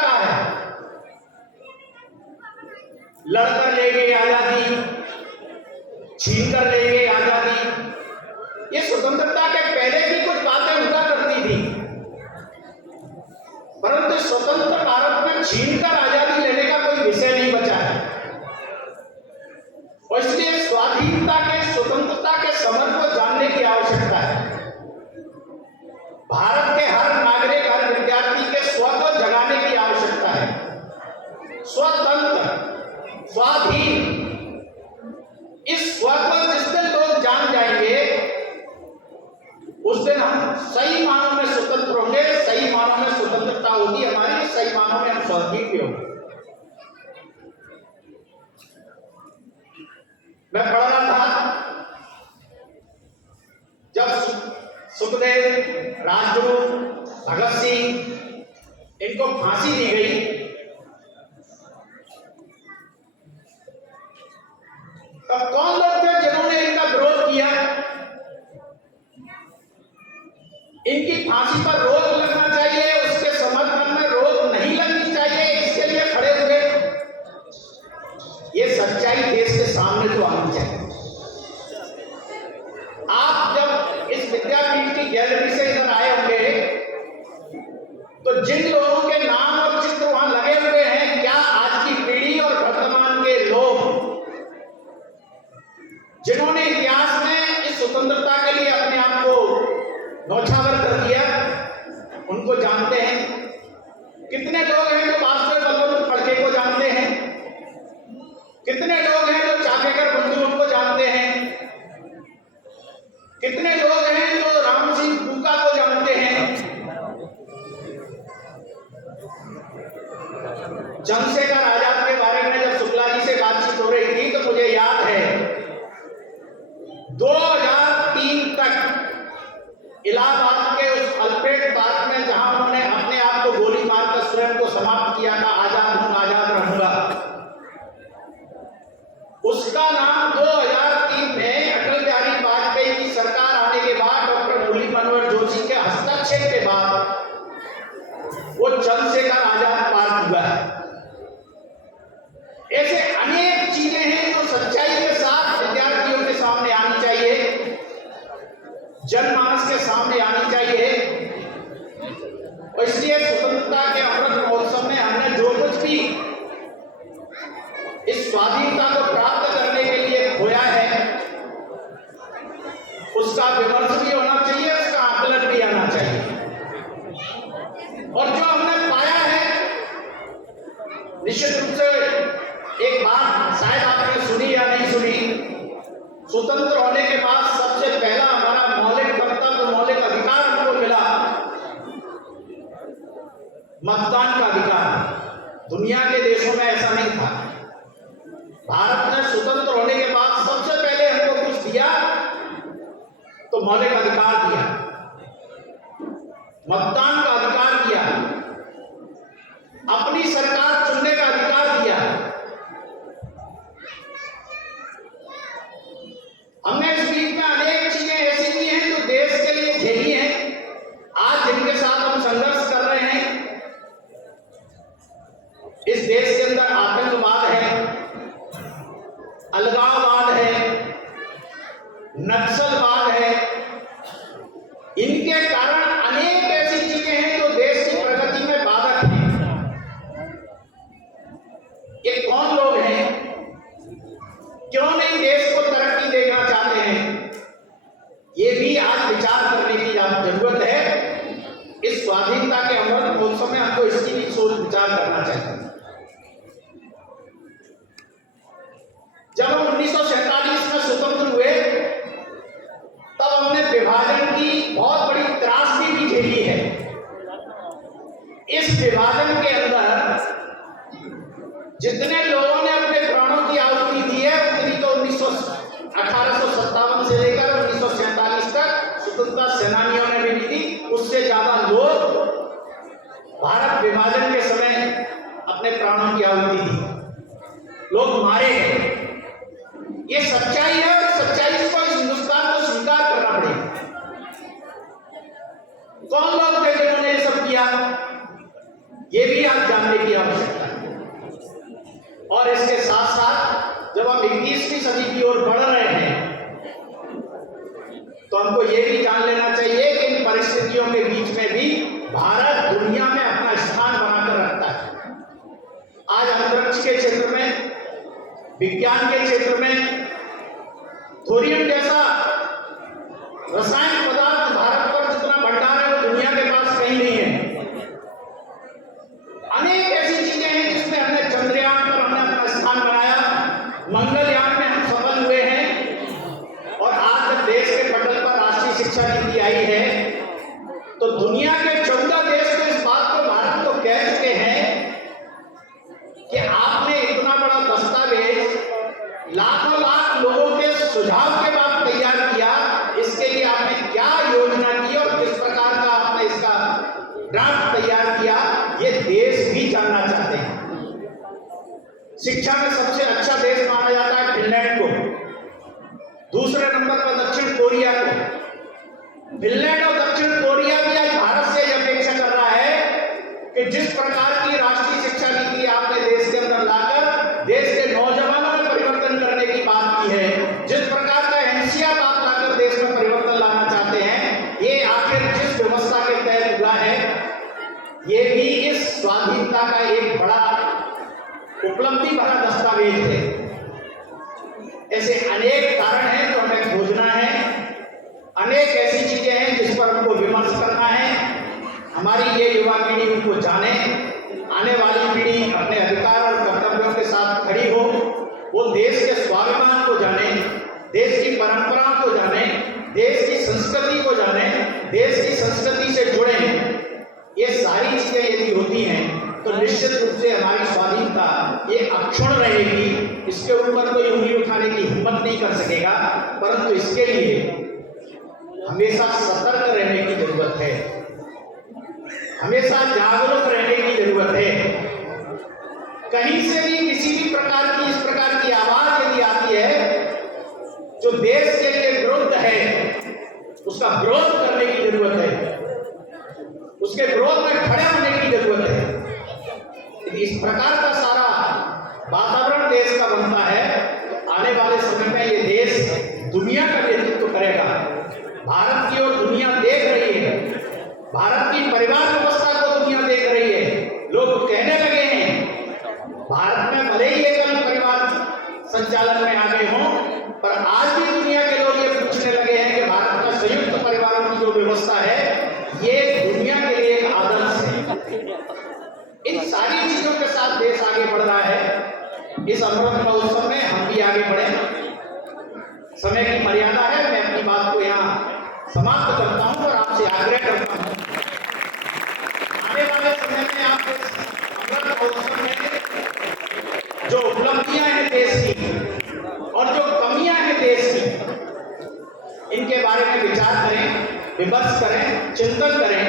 ये स्वतंत्रता के पहले भी कुछ बातें हुआ करती थी, परंतु स्वतंत्र भारत में छीनकर आजादी लेने का कोई विषय नहीं बचा है। और इसलिए स्वाधीनता के, स्वतंत्रता के समर को जानने की आवश्यकता है। भारत के हर नागरिक, हर विद्यार्थी के स्व को जगाने की आवश्यकता है। स्वतंत्र, स्वाधीन, इस स्व को जिस दिन लोग जान जाएंगे उस दिन हम सही मानों में स्वतंत्र होंगे, सही मानों में स्वतंत्रता होगी हमारी, सही मानों में हम स्वाधीन भी होंगे। मैं पढ़ रहा था जब सुखदेव, राजगुरु, भगत सिंह इनको फांसी दी गई, तब कौन लोग थे जिन्होंने इनका विरोध किया? इनकी फांसी पर रोक लगना चाहिए, उसके समर्थन में रोक नहीं लगनी चाहिए, इसके लिए खड़े हुए। ये सच्चाई देश के सामने तो आनी चाहिए। आप जब इस विद्यापीठ की गैलरी से इधर आए होंगे तो जिन लोगों के नाम और चित्र वहां लगे हुए हैं, क्या आज की पीढ़ी और वर्तमान के लोग जिन्होंने इतिहास में इस स्वतंत्रता के लिए अपने आप को नौछावर कर दिया, उनको जानते हैं? कितने लोग हैं जो वास्तव बलवंत फड़के को जानते हैं? कितने लोग हैं जो चापेकर बंधुओं को जानते हैं? कितने लोग हैं जो राम सिंह कूका को जानते हैं? चंद्रशेखर आजाद के बारे में जब शुक्ला जी से बातचीत हो रही थी तो मुझे याद है 2003 तक इलाहाबाद के उस अल्फ्रेड पार्क में जहां उन्होंने अपने आप को गोली मारकर स्वयं को समाप्त किया था, आजाद हूं, आजाद रहूंगा, उसका नाम 2003 में अटल बिहारी वाजपेयी की सरकार आने के बाद, डॉक्टर मुरली मनोहर जोशी के हस्तक्षेप के बाद वो चंद्रशेखर आजाद पार्क हुआ है। ऐसे अनेक चीजें हैं जो सच्चाई के साथ विद्यार्थियों के सामने आनी चाहिए, जनमानस के सामने आनी चाहिए। और इसलिए स्वतंत्रता के अमृत महोत्सव में हमने जो कुछ भी इस स्वाधीनता को प्राप्त करने के लिए खोया है, उसका विमर्श भी होना चाहिए, उसका आकलन भी आना चाहिए। और जो हमने पाया है, निश्चित रूप से एक बात शायद आपने सुनी या नहीं सुनी, स्वतंत्र होने के बाद सबसे पहला हमारा मौलिक कर्तव्य, मौलिक अधिकार हमको मिला, मतदान का अधिकार। दुनिया के देशों में ऐसा नहीं था। भारत ने स्वतंत्र होने के बाद सबसे पहले हमको कुछ दिया तो मौलिक अधिकार दिया, मतदान का अधिकार दिया, अपनी सरकार चुनने का अधिकार दिया। हमने इस बीच में अनेक चीजें ऐसी भी हैं जो देश के लिए झेली हैं, आज जिनके साथ हम संघर्ष कर रहे हैं। इस देश के अंदर आतंकवाद है, अलगाववाद है, नक्सलवाद है। इनके कारण अनेक ऐसी चीजें हैं जो देश की प्रगति में बाधक हैं। ये कौन लोग हैं? क्यों नहीं देश को तरक्की देखना चाहते हैं? ये भी आज विचार करने की जरूरत है। इस स्वाधीनता के अमृत महोत्सव में हमको इसकी भी सोच विचार करना चाहिए। जब हम 1947 में स्वतंत्र हुए तब हमने विभाजन की बहुत बड़ी त्रासदी भी झेली है। इस विभाजन के अंदर जितने लोगों ने अपने प्राणों की आहुति दी है, उतनी तो 1857 से लेकर 1947 तक स्वतंत्रता सेनानियों ने भी दी थी। उससे ज्यादा लोग भारत विभाजन के समय अपने प्राणों की आहुति दी, लोग मारे गए। ये सच्चाई है और सच्चाई को इस हिंदुस्तान को स्वीकार करना पड़ेगा। कौन लोग थे जिन्होंने ये सब किया, ये भी आप जानने की आवश्यकता है। और इसके साथ साथ जब हम 21वीं सदी की ओर बढ़ रहे हैं तो हमको ये भी जान लेना चाहिए कि इन परिस्थितियों के बीच में भी भारत दुनिया में अपना स्थान बनाकर रखता है। आज अंतरिक्ष के क्षेत्र में, विज्ञान के क्षेत्र में थोरियम जैसा रासायनिक पदार्थ भारत पर जितना भंडार है वो दुनिया के पास कहीं नहीं है। अनेक ऐसी चीजें हैं जिसमें हमने चंद्रयान पर हमने अपना स्थान बनाया, मंगलयान में हम सफल हुए हैं, और आज जब देश के पटल पर राष्ट्रीय शिक्षा नीति आई है तो दुनिया के 14 देश तो इस बात को भारत को कह चुके हैं कि आपने इतना बड़ा दस्तावेज लाखों लाख लोगों के सुझाव के बाद तैयार किया, इसके लिए आपने क्या योजना की और किस प्रकार का आपने इसका ड्राफ्ट तैयार किया, ये देश भी जानना चाहते हैं। शिक्षा में सबसे अच्छा देश माना जाता है फिनलैंड को, दूसरे नंबर पर दक्षिण कोरिया को। फिनलैंड और दक्षिण कोरिया भी आज भारत से यह अपेक्षा कर रहा है कि जिस प्रकार की राष्ट्रीय शिक्षा नीति आपने देश के अंदर लाकर देश के नौजवानों में परिवर्तन करने की बात की है, जिस प्रकार का एनसीआर आप लाकर देश में परिवर्तन लाना चाहते हैं, ये आखिर जिस व्यवस्था के तहत हुआ है, ये भी इस स्वाधीनता का एक बड़ा उपलब्धि भरा दस्तावेज है। ऐसे अनेक कारण हैं जो हमें खोजना है, अनेक ऐसी चीजें हैं जिस पर हमको विमर्श करना है। हमारी ये युवा पीढ़ी उनको जाने, आने वाली पीढ़ी अपने अधिकार और कर्तव्यों के साथ खड़ी हो, वो देश के स्वाभिमान को जाने, देश की परंपराओं को जाने, देश की संस्कृति को जाने, देश की संस्कृति से जुड़े। ये सारी चीजें यदि होती हैं तो निश्चित रूप से हमारी स्वाधीनता ये अक्षुण्ण रहेगी, इसके ऊपर कोई उंगली उठाने की हिम्मत नहीं कर सकेगा। परंतु इसके लिए हमेशा सतर्क रहने की जरूरत है, हमेशा जागरूक रहने की जरूरत है। कहीं से भी किसी भी प्रकार की इस प्रकार की आवाज यदि आती है जो देश के लिए विरुद्ध है, उसका विरोध करने की जरूरत है, उसके विरोध में खड़े होने की जरूरत है। यदि इस प्रकार का सारा वातावरण देश का बनता है तो आने वाले समय में ये देश दुनिया का नेतृत्व करेगा। भारत की ओर दुनिया देख रही है, भारत की परिवार व्यवस्था को दुनिया देख रही है। लोग कहने लगे हैं भारत में भले ही एकल परिवार संचालन में आ गए हों, पर आज भी दुनिया के लोग ये पूछने लगे हैं कि भारत का संयुक्त परिवारों की जो व्यवस्था है ये दुनिया के लिए एक आदर्श है। इन सारी चीजों के साथ देश आगे बढ़ रहा है। इस अमृत महोत्सव में हम भी आगे बढ़े। समय की मर्यादा है, मैं अपनी बात को यहाँ समाप्त करता हूँ और आपसे आग्रह करता हूँ आने वाले समय में आप इस अमृत महोत्सव में जो उपलब्धियां हैं देश की और जो कमियां हैं देश की, इनके बारे में विचार करें, विमर्श करें, चिंतन करें।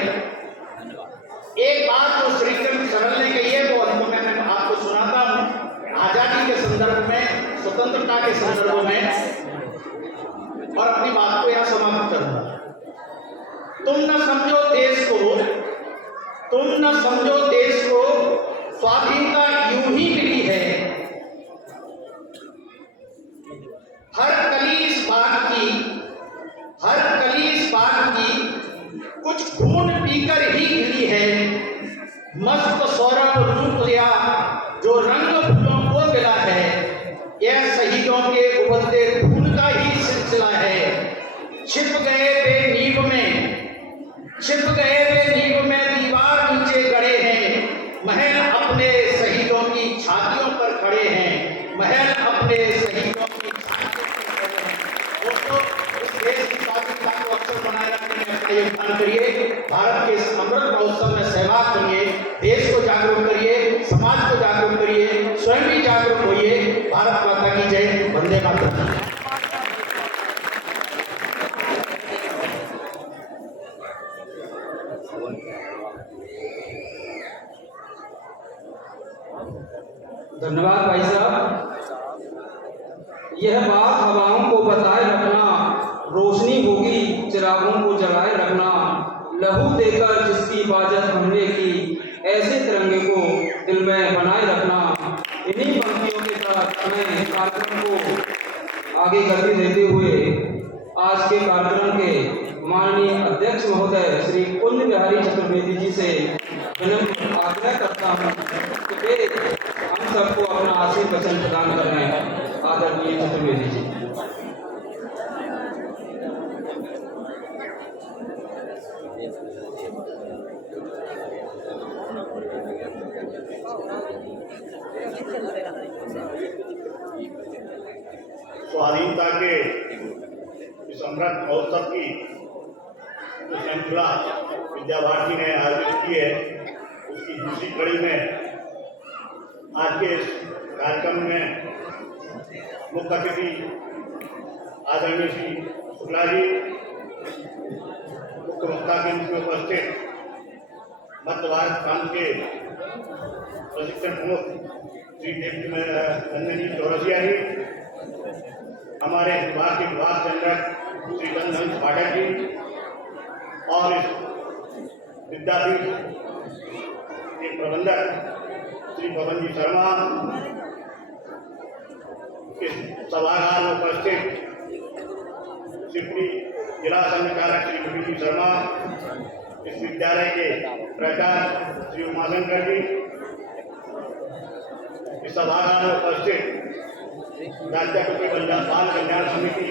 एक बात जो श्रीकृष्ण शरण ने कही है वो अंत में मैं आपको सुनाता हूँ, आजादी के संदर्भ में, स्वतंत्रता के संदर्भ में, और अपनी बात को यहां समाप्त करूंगा। तुम न समझो देश को, तुम न समझो देश को, स्वाधीनता यूं ही मिली है। हर कली इस बाग की, हर कली इस बाग की कुछ खून पीकर ही गिरी है। मस्त सौरभ रूप लिया जो रंग फूलों को मिला है, यह शहीदों के उबलते खून का ही सिलसिला है। छिप गए वे नींव में, छिप गए वे नींव में दीवार नीचे गड़े हैं। महल अपने शहीदों की छातियों पर खड़े हैं, महल अपने शहीदों की छातियों पर खड़े हैं। दोस्तों, इस देश की स्वाधीनता को अक्षर बनाए रखने में अपना योगदान करिए। भारत के इस अमृत महोत्सव में सहभाग बनिए, देश को जागरूक करिए, समाज को जागरूक करिए, स्वयं भी जागरूक होइए। भारत माता की जय, वंदे मातरम। धन्यवाद भाई साहब। यह बात हवाओं को बताए रखना, रोशनी होगी चिरागों को जलाए रखना। लहू देकर जिसकी इबादत हमने की, ऐसे तिरंगे को दिल में बनाए रखना। इन्हीं पंक्तियों के साथ हमें कार्यक्रम को आगे गति देते हुए आज के कार्यक्रम के माननीय अध्यक्ष महोदय श्री कुंज बिहारी चतुर्वेदी जी से विनम्र आग्रह करता हूँ कि वे हम सबको अपना आशीर्वाद वचन प्रदान कर रहे हैं। आदरणीय चतुर्वेदी जी। स्वाधीनता के इस अमृत महोत्सव की जो श्रृंखला विद्या भारती ने आयोजित की है, उसकी दूसरी कड़ी में आज के इस कार्यक्रम में मुख्य अतिथि आदरणीय श्री शुक्ला जी, मुख्य वक्ता के रूप में उपस्थित मध्य भारत प्रांत के प्रशिक्षण प्रमुख श्री नंदन जी चौरसिया जी, हमारे विभाग के विभाग संचालक श्री चंदन पाठक जी और इस विद्यापीठ के प्रबंधक श्री पवन जी शर्मा, इस सभागार में उपस्थित शिवपुरी जिला संचालक श्री पवन जी शर्मा, इस विद्यालय के प्राचार्य श्री उमाशंकर जी, इस सभागार में उपस्थित राज्य बाल कल्याण समिति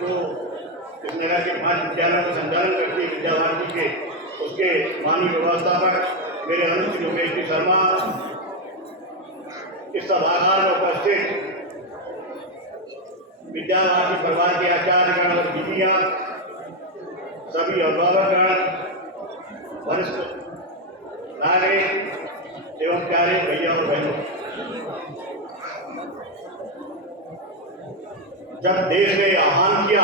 जो इस नगर के 5 विद्यालयों का संचालन करती है विद्या भारती के, उसके माननीय व्यवस्थापक मेरे अनुज योगेश जी शर्मा, इस सभागार में उपस्थित विद्या भारती परिवार के आचार्यगण और दीदियां, सभी अभिभावकगण, वरिष्ठ नागरिक एवं प्यारे भैया और बहनों, जब देश ने आह्वान किया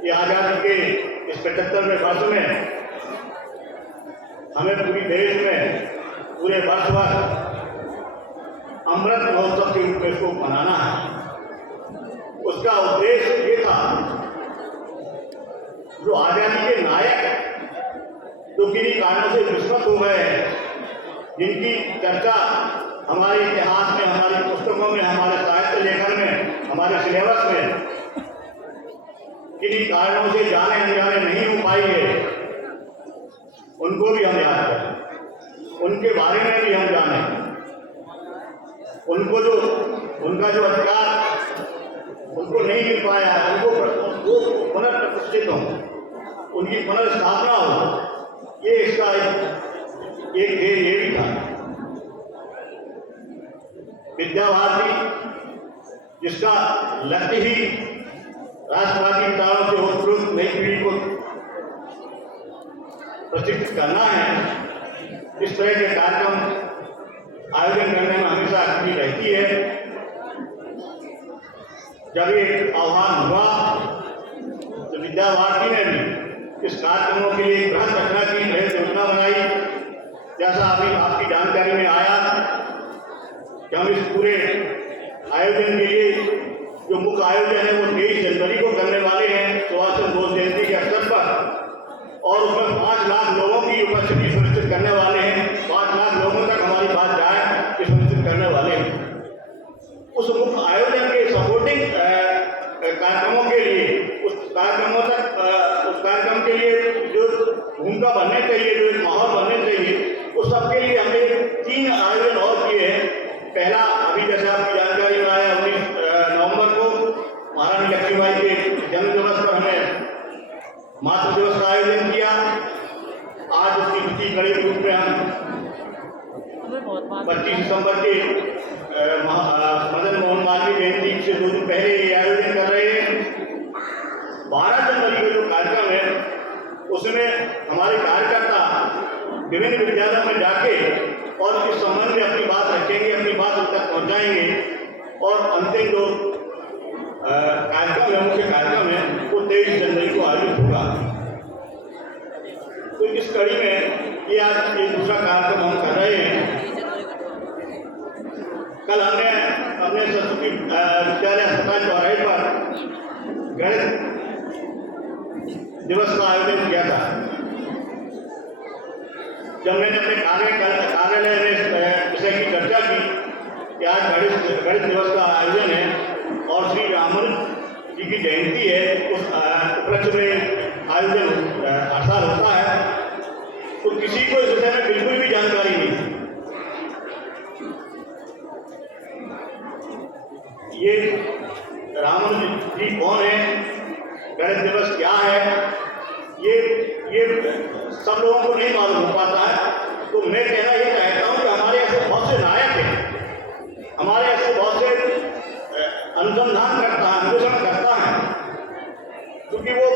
कि आजादी के इस 75वें वर्ष में हमें पूरी देश में पूरे वर्ष भर अमृत महोत्सव के रूप में इसको मनाना है, उसका उद्देश्य ये था जो आजादी के नायक जो किन्हीं कारणों से विस्मृत हो गए हैं, जिनकी चर्चा हमारे इतिहास में, हमारी पुस्तकों में, हमारे साहित्य लेखन में, हमारे सिलेबस में किन्हीं कारणों से जाने अनजाने नहीं हो पाई है, उनको भी हम याद करें, उनके बारे में भी हम जानें, उनको जो उनका जो अधिकार उनको नहीं मिल पाया है, उनको पुनर्प्रतिष्ठित हो, उनकी पुनर्स्थापना हो, ये इसका एक ध्येय ये भी था। विद्या भारती जिसका लक्ष्य ही राष्ट्रवादी विचारों से उत्प्रोत नई पीढ़ी को प्रशिक्षित करना है, इस तरह के कार्यक्रम आयोजन करने में हमेशा अग्रणी रहती है। जब ये आह्वान हुआ तो विद्या भारती ने भी इस कार्यक्रमों के लिए बृहद रचना की बृहद योजना बनाई। जैसा अभी आपकी जानकारी में आया कि हम इस पूरे आयोजन के लिए जो मुख्य आयोजन है वो 23 जनवरी को करने वाले हैं, सुभाष चंद्र बोस जयंती के अवसर पर, और उसमें 5 लाख लोगों की उपस्थिति सुनिश्चित करने वाले हैं। 5 लाख लोगों तक हमारी बात जाए ये सुनिश्चित करने वाले हैं। उस मुख्य आयोजन के सपोर्टिंग कार्यक्रमों के लिए, उस कार्यक्रम के लिए जो भूमिका बनने चाहिए, जो एक माहौल बनने चाहिए, उस सबके लिए हमने 3 आयोजन और किए हैं। पहला अभी जैसे आपकी जानकारी में आया 19 नवंबर को महारानी लक्ष्मीबाई के जन्म दिवस पर हमने मातृ दिवस का आयोजन किया। आज उसकी दूसरी कड़ी के रूप में हम 25 दिसंबर के मदन मोहन मालवीय जयंती से 2 दिन पहले ये आयोजन कर रहे हैं। 12 जनवरी का जो कार्यक्रम है उसमें हमारे कार्यकर्ता विभिन्न विद्यालयों में जाके और इस संबंध में अपनी बात रखेंगे, अपनी बात उन तक पहुंचाएंगे, और अंतिम जो कार्यक्रम है, मुख्य कार्यक्रम है, वो 23 जनवरी को आयोजित होगा। तो इस कड़ी में ये आज एक दूसरा कार्यक्रम हम कर रहे हैं। कल हमने अपने सरस्वती विद्यालय अस्पताल चौराहे पर गणित दिवस का आयोजन किया था। जब मैंने अपने कार्यालय में विषय की चर्चा की कि आज गणित दिवस का आयोजन है और श्री रामन जी की जयंती है उस उपलक्ष्य में आयोजन हर साल होता है, तो किसी को इस विषय में बिल्कुल भी जानकारी नहीं थी। ये रामानुज जी कौन है, गणेश दिवस क्या है, ये सब लोगों को नहीं मालूम हो पाता है। तो मैं कहना ये चाहता हूँ कि हमारे ऐसे बहुत से नायक हैं, हमारे ऐसे बहुत से अनुसंधान करता है, अन्वेषण करता है, क्योंकि वो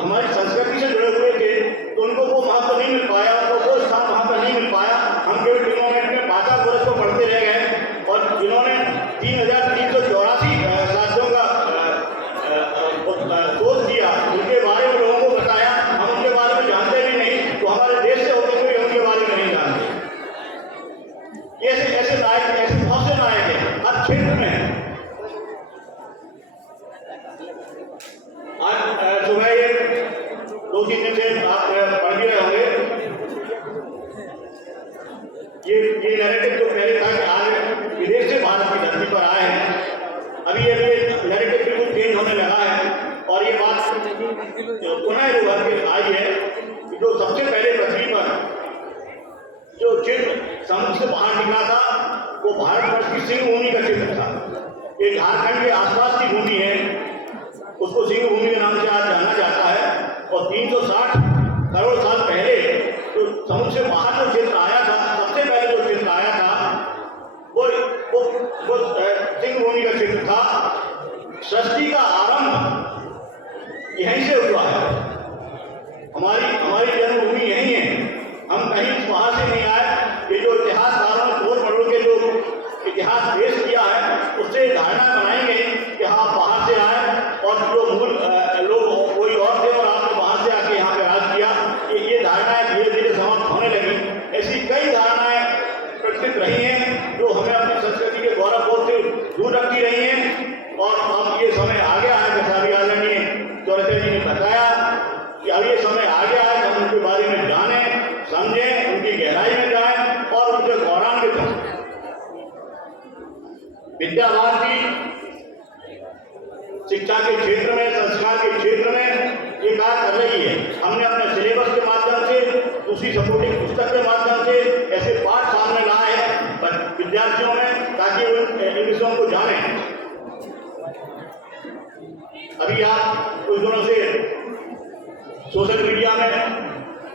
हमारी संस्कृति से जुड़े हुए थे, तो उनको वो महत्व नहीं मिल पाया, उनको वो स्थान वहाँ पर नहीं मिल पाया। हम केवल टूर्नामेंट में 5 वर्ष को पढ़ते रह गए, और जिन्होंने 3,384 साथियों का शोध किया, उनके बारे में लोगों को बताया, हम उनके बारे में जानते भी नहीं, तो हमारे देश से होते हुए उनके बारे में नहीं जानते। ऐसे नायक, ऐसे बहुत से नायक हैं हर क्षेत्र में। आज सुबह ये 2-3 दिन से आप पढ़ भी रहे होंगे, ये नैरेटिव जो पहले था कि आज विदेश से भारत की धरती पर आए हैं, अभी ये नैरेटिव बिल्कुल चेंज होने लगा है। और ये बात पुनः उभर के आई है कि जो सबसे पहले पृथ्वी पर जो चित्र समुद्र से बाहर निकला था, वो भारतवर्ष की सिंह भूमि का चित्र था। ये झारखंड के आसपास की भूमि है, उसको सिंह भूमि के नाम से आज जाना जाता है। और 360 करोड़ साल पहले जो समुद्र से बाहर जो चित्र आया था, सबसे पहले जो चित्र आया था वो सिंह भूमि का चित्र था। सृष्टि का आरंभ यहीं से हुआ है, हमारी जन्मभूमि यही है, हम कहीं वहां से नहीं आए। ये जो इतिहासकारों ने तोड़ मरोड़ के जो इतिहास पेश किया है, उससे धारणा बनाई गई कि हाँ बाहर से आए, और जो मूल लोग कोई और थे और आपने बाहर से आके यहाँ पे राज किया। ये धारणाएं धीरे धीरे समाप्त होने लगी। ऐसी कई धारणाएं प्रचलित रही हैं जो हमें अपनी संस्कृति के गौरव बोध से दूर रखती रही हैं। और अब ये समय आ गया है, जैसा अभी आदरणीय चौरसिया जी ने बताया कि अब ये समय आ गया है कि हम उनके बारे में जानें, समझें, उनकी गहराई में जाएं और उनसे गौरवान्वित हों। विद्या भारती शिक्षा के क्षेत्र में, संस्कार के क्षेत्र में ये कार्य कर रही है। हमने अपने सिलेबस के माध्यम से, दूसरी सपोर्टिंग पुस्तक के माध्यम से ऐसे पाठ सामने लाए हैं विद्यार्थियों में, ताकि वो इन विषयों को जानें। अभी आप कुछ दिनों से सोशल मीडिया में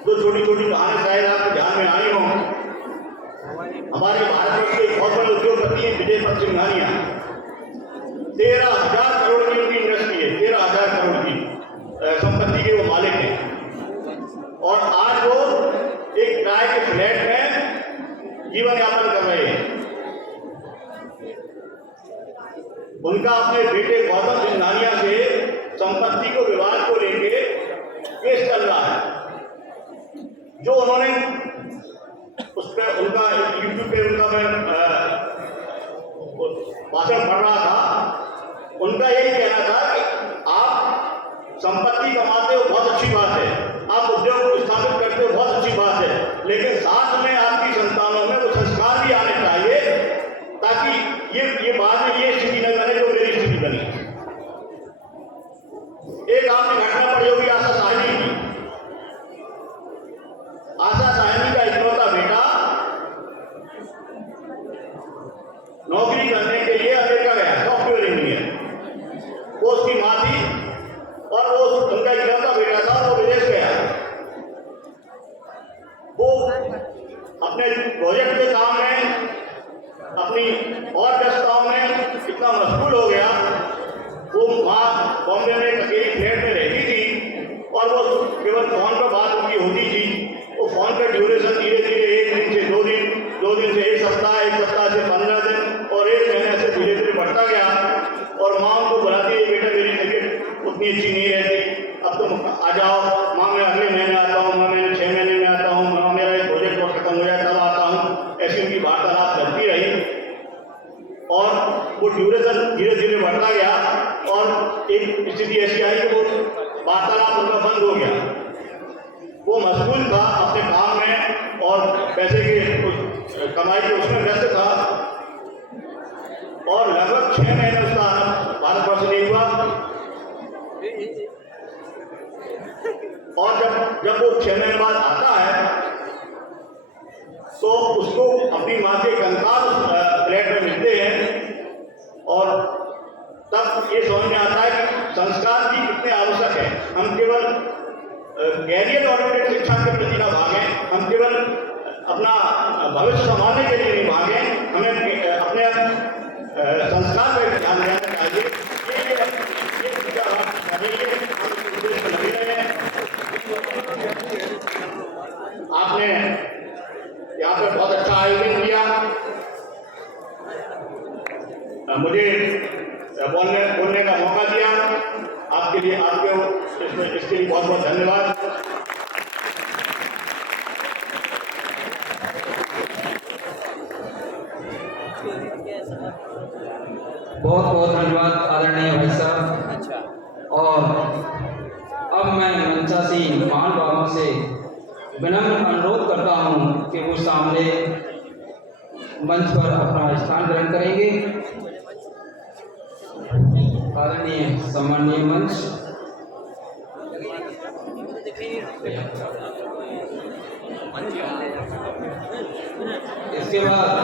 जो छोटी छोटी कहानी शायद आपके ध्यान में आई हों, हमारे भारतवर्ष के बहुत बड़े उद्योगपति हैं विजय पथ सिंघानिया। 13,000 करोड़ की उनकी इंडस्ट्री है, 13,000 करोड़ की संपत्ति के वो मालिक हैं। और आज वो एक किराए के फ्लैट में जीवन यापन कर रहे हैं। उनका अपने बेटे गौतम सिंघानिया से संपत्ति को, विवाद को लेके केस चल रहा है। जो उन्होंने उस पर उनका यूट्यूब पे उनका मैं भाषण पढ़ रहा था, उनका यही कहना था कि आप संपत्ति कमाते हो बहुत अच्छी बात है, आप उद्योग स्थापित करते हो बहुत अच्छी बात है, लेकिन साथ में आपकी संतानों में वो संस्कार भी आने चाहिए, ताकि ये बाद में ये स्थिति न बने जो मेरी स्थिति बनी। एक आपने घटना पढ़ी होगी आशा साहनी की। आशा साहनी का इकलौता बेटा नौकरी करने के लिए अमेरिका गया, सॉफ्टवेयर इंजीनियर। वो उसकी माँ थी और वो उनका इकलौता बेटा था, वो विदेश गया। वो अपने प्रोजेक्ट के काम में, अपनी और व्यस्तताओं में इतना मशगूल हो गया। वो माँ बॉम्बे में एक अकेली फ्लैट में रहती थी और वो केवल फोन पर बात उनकी होती थी। वो फोन का ड्यूरेशन धीरे धीरे 1 दिन से 2 दिन, 2 दिन से 1 सप्ताह, 1 सप्ताह से 15 दिन और 1 महीने से धीरे धीरे बढ़ता गया। और माँ उनको बुलाती है, बेटा मेरी तबीयत उतनी अच्छी नहीं रहती, अब तुम आ जाओ। माँ मैं अगले महीने आता हूँ, माँ मैं 6 महीने में आता हूँ, माँ मेरा एक प्रोजेक्ट और खत्म हो जाए तब आता हूँ। ऐसी उनकी वार्तालाप चलती रही और वो ड्यूरेशन धीरे धीरे बढ़ता गया और एक स्थिति ऐसी आई कि वो वार्तालाप उनका बंद हो गया। वो मशगूल था अपने काम में और पैसे के कमाई के उसमें व्यस्त था और लगभग 6 महीने उसका भारतवर्ष नहीं हुआ। और जब वो 6 महीने बाद आता है तो उसको अपनी माँ के कंकाल प्लेट में मिलते हैं और तब ये समझ में आता है कि संस्कार भी कितने आवश्यक है। हम केवल कैरियर ओरिएंटेड शिक्षा के प्रति न भागें, हम केवल अपना भविष्य संभालने के लिए नहीं भागें, हमें अपने संस्कार पर ध्यान देना चाहिए। ये लगे रहे हैं। आपने यहाँ पे बहुत अच्छा आयोजन किया, मुझे बोलने का मौका दिया। आपके लिए इसके लिए बहुत बहुत धन्यवाद। बहुत बहुत धन्यवाद आदरणीय भाई साहब। और अब मैं मंचासीन महान बाबा से विनम्र अनुरोध करता हूं कि वो सामने मंच पर अपना स्थान ग्रहण करेंगे। आदरणीय सम्माननीय मंच, इसके बाद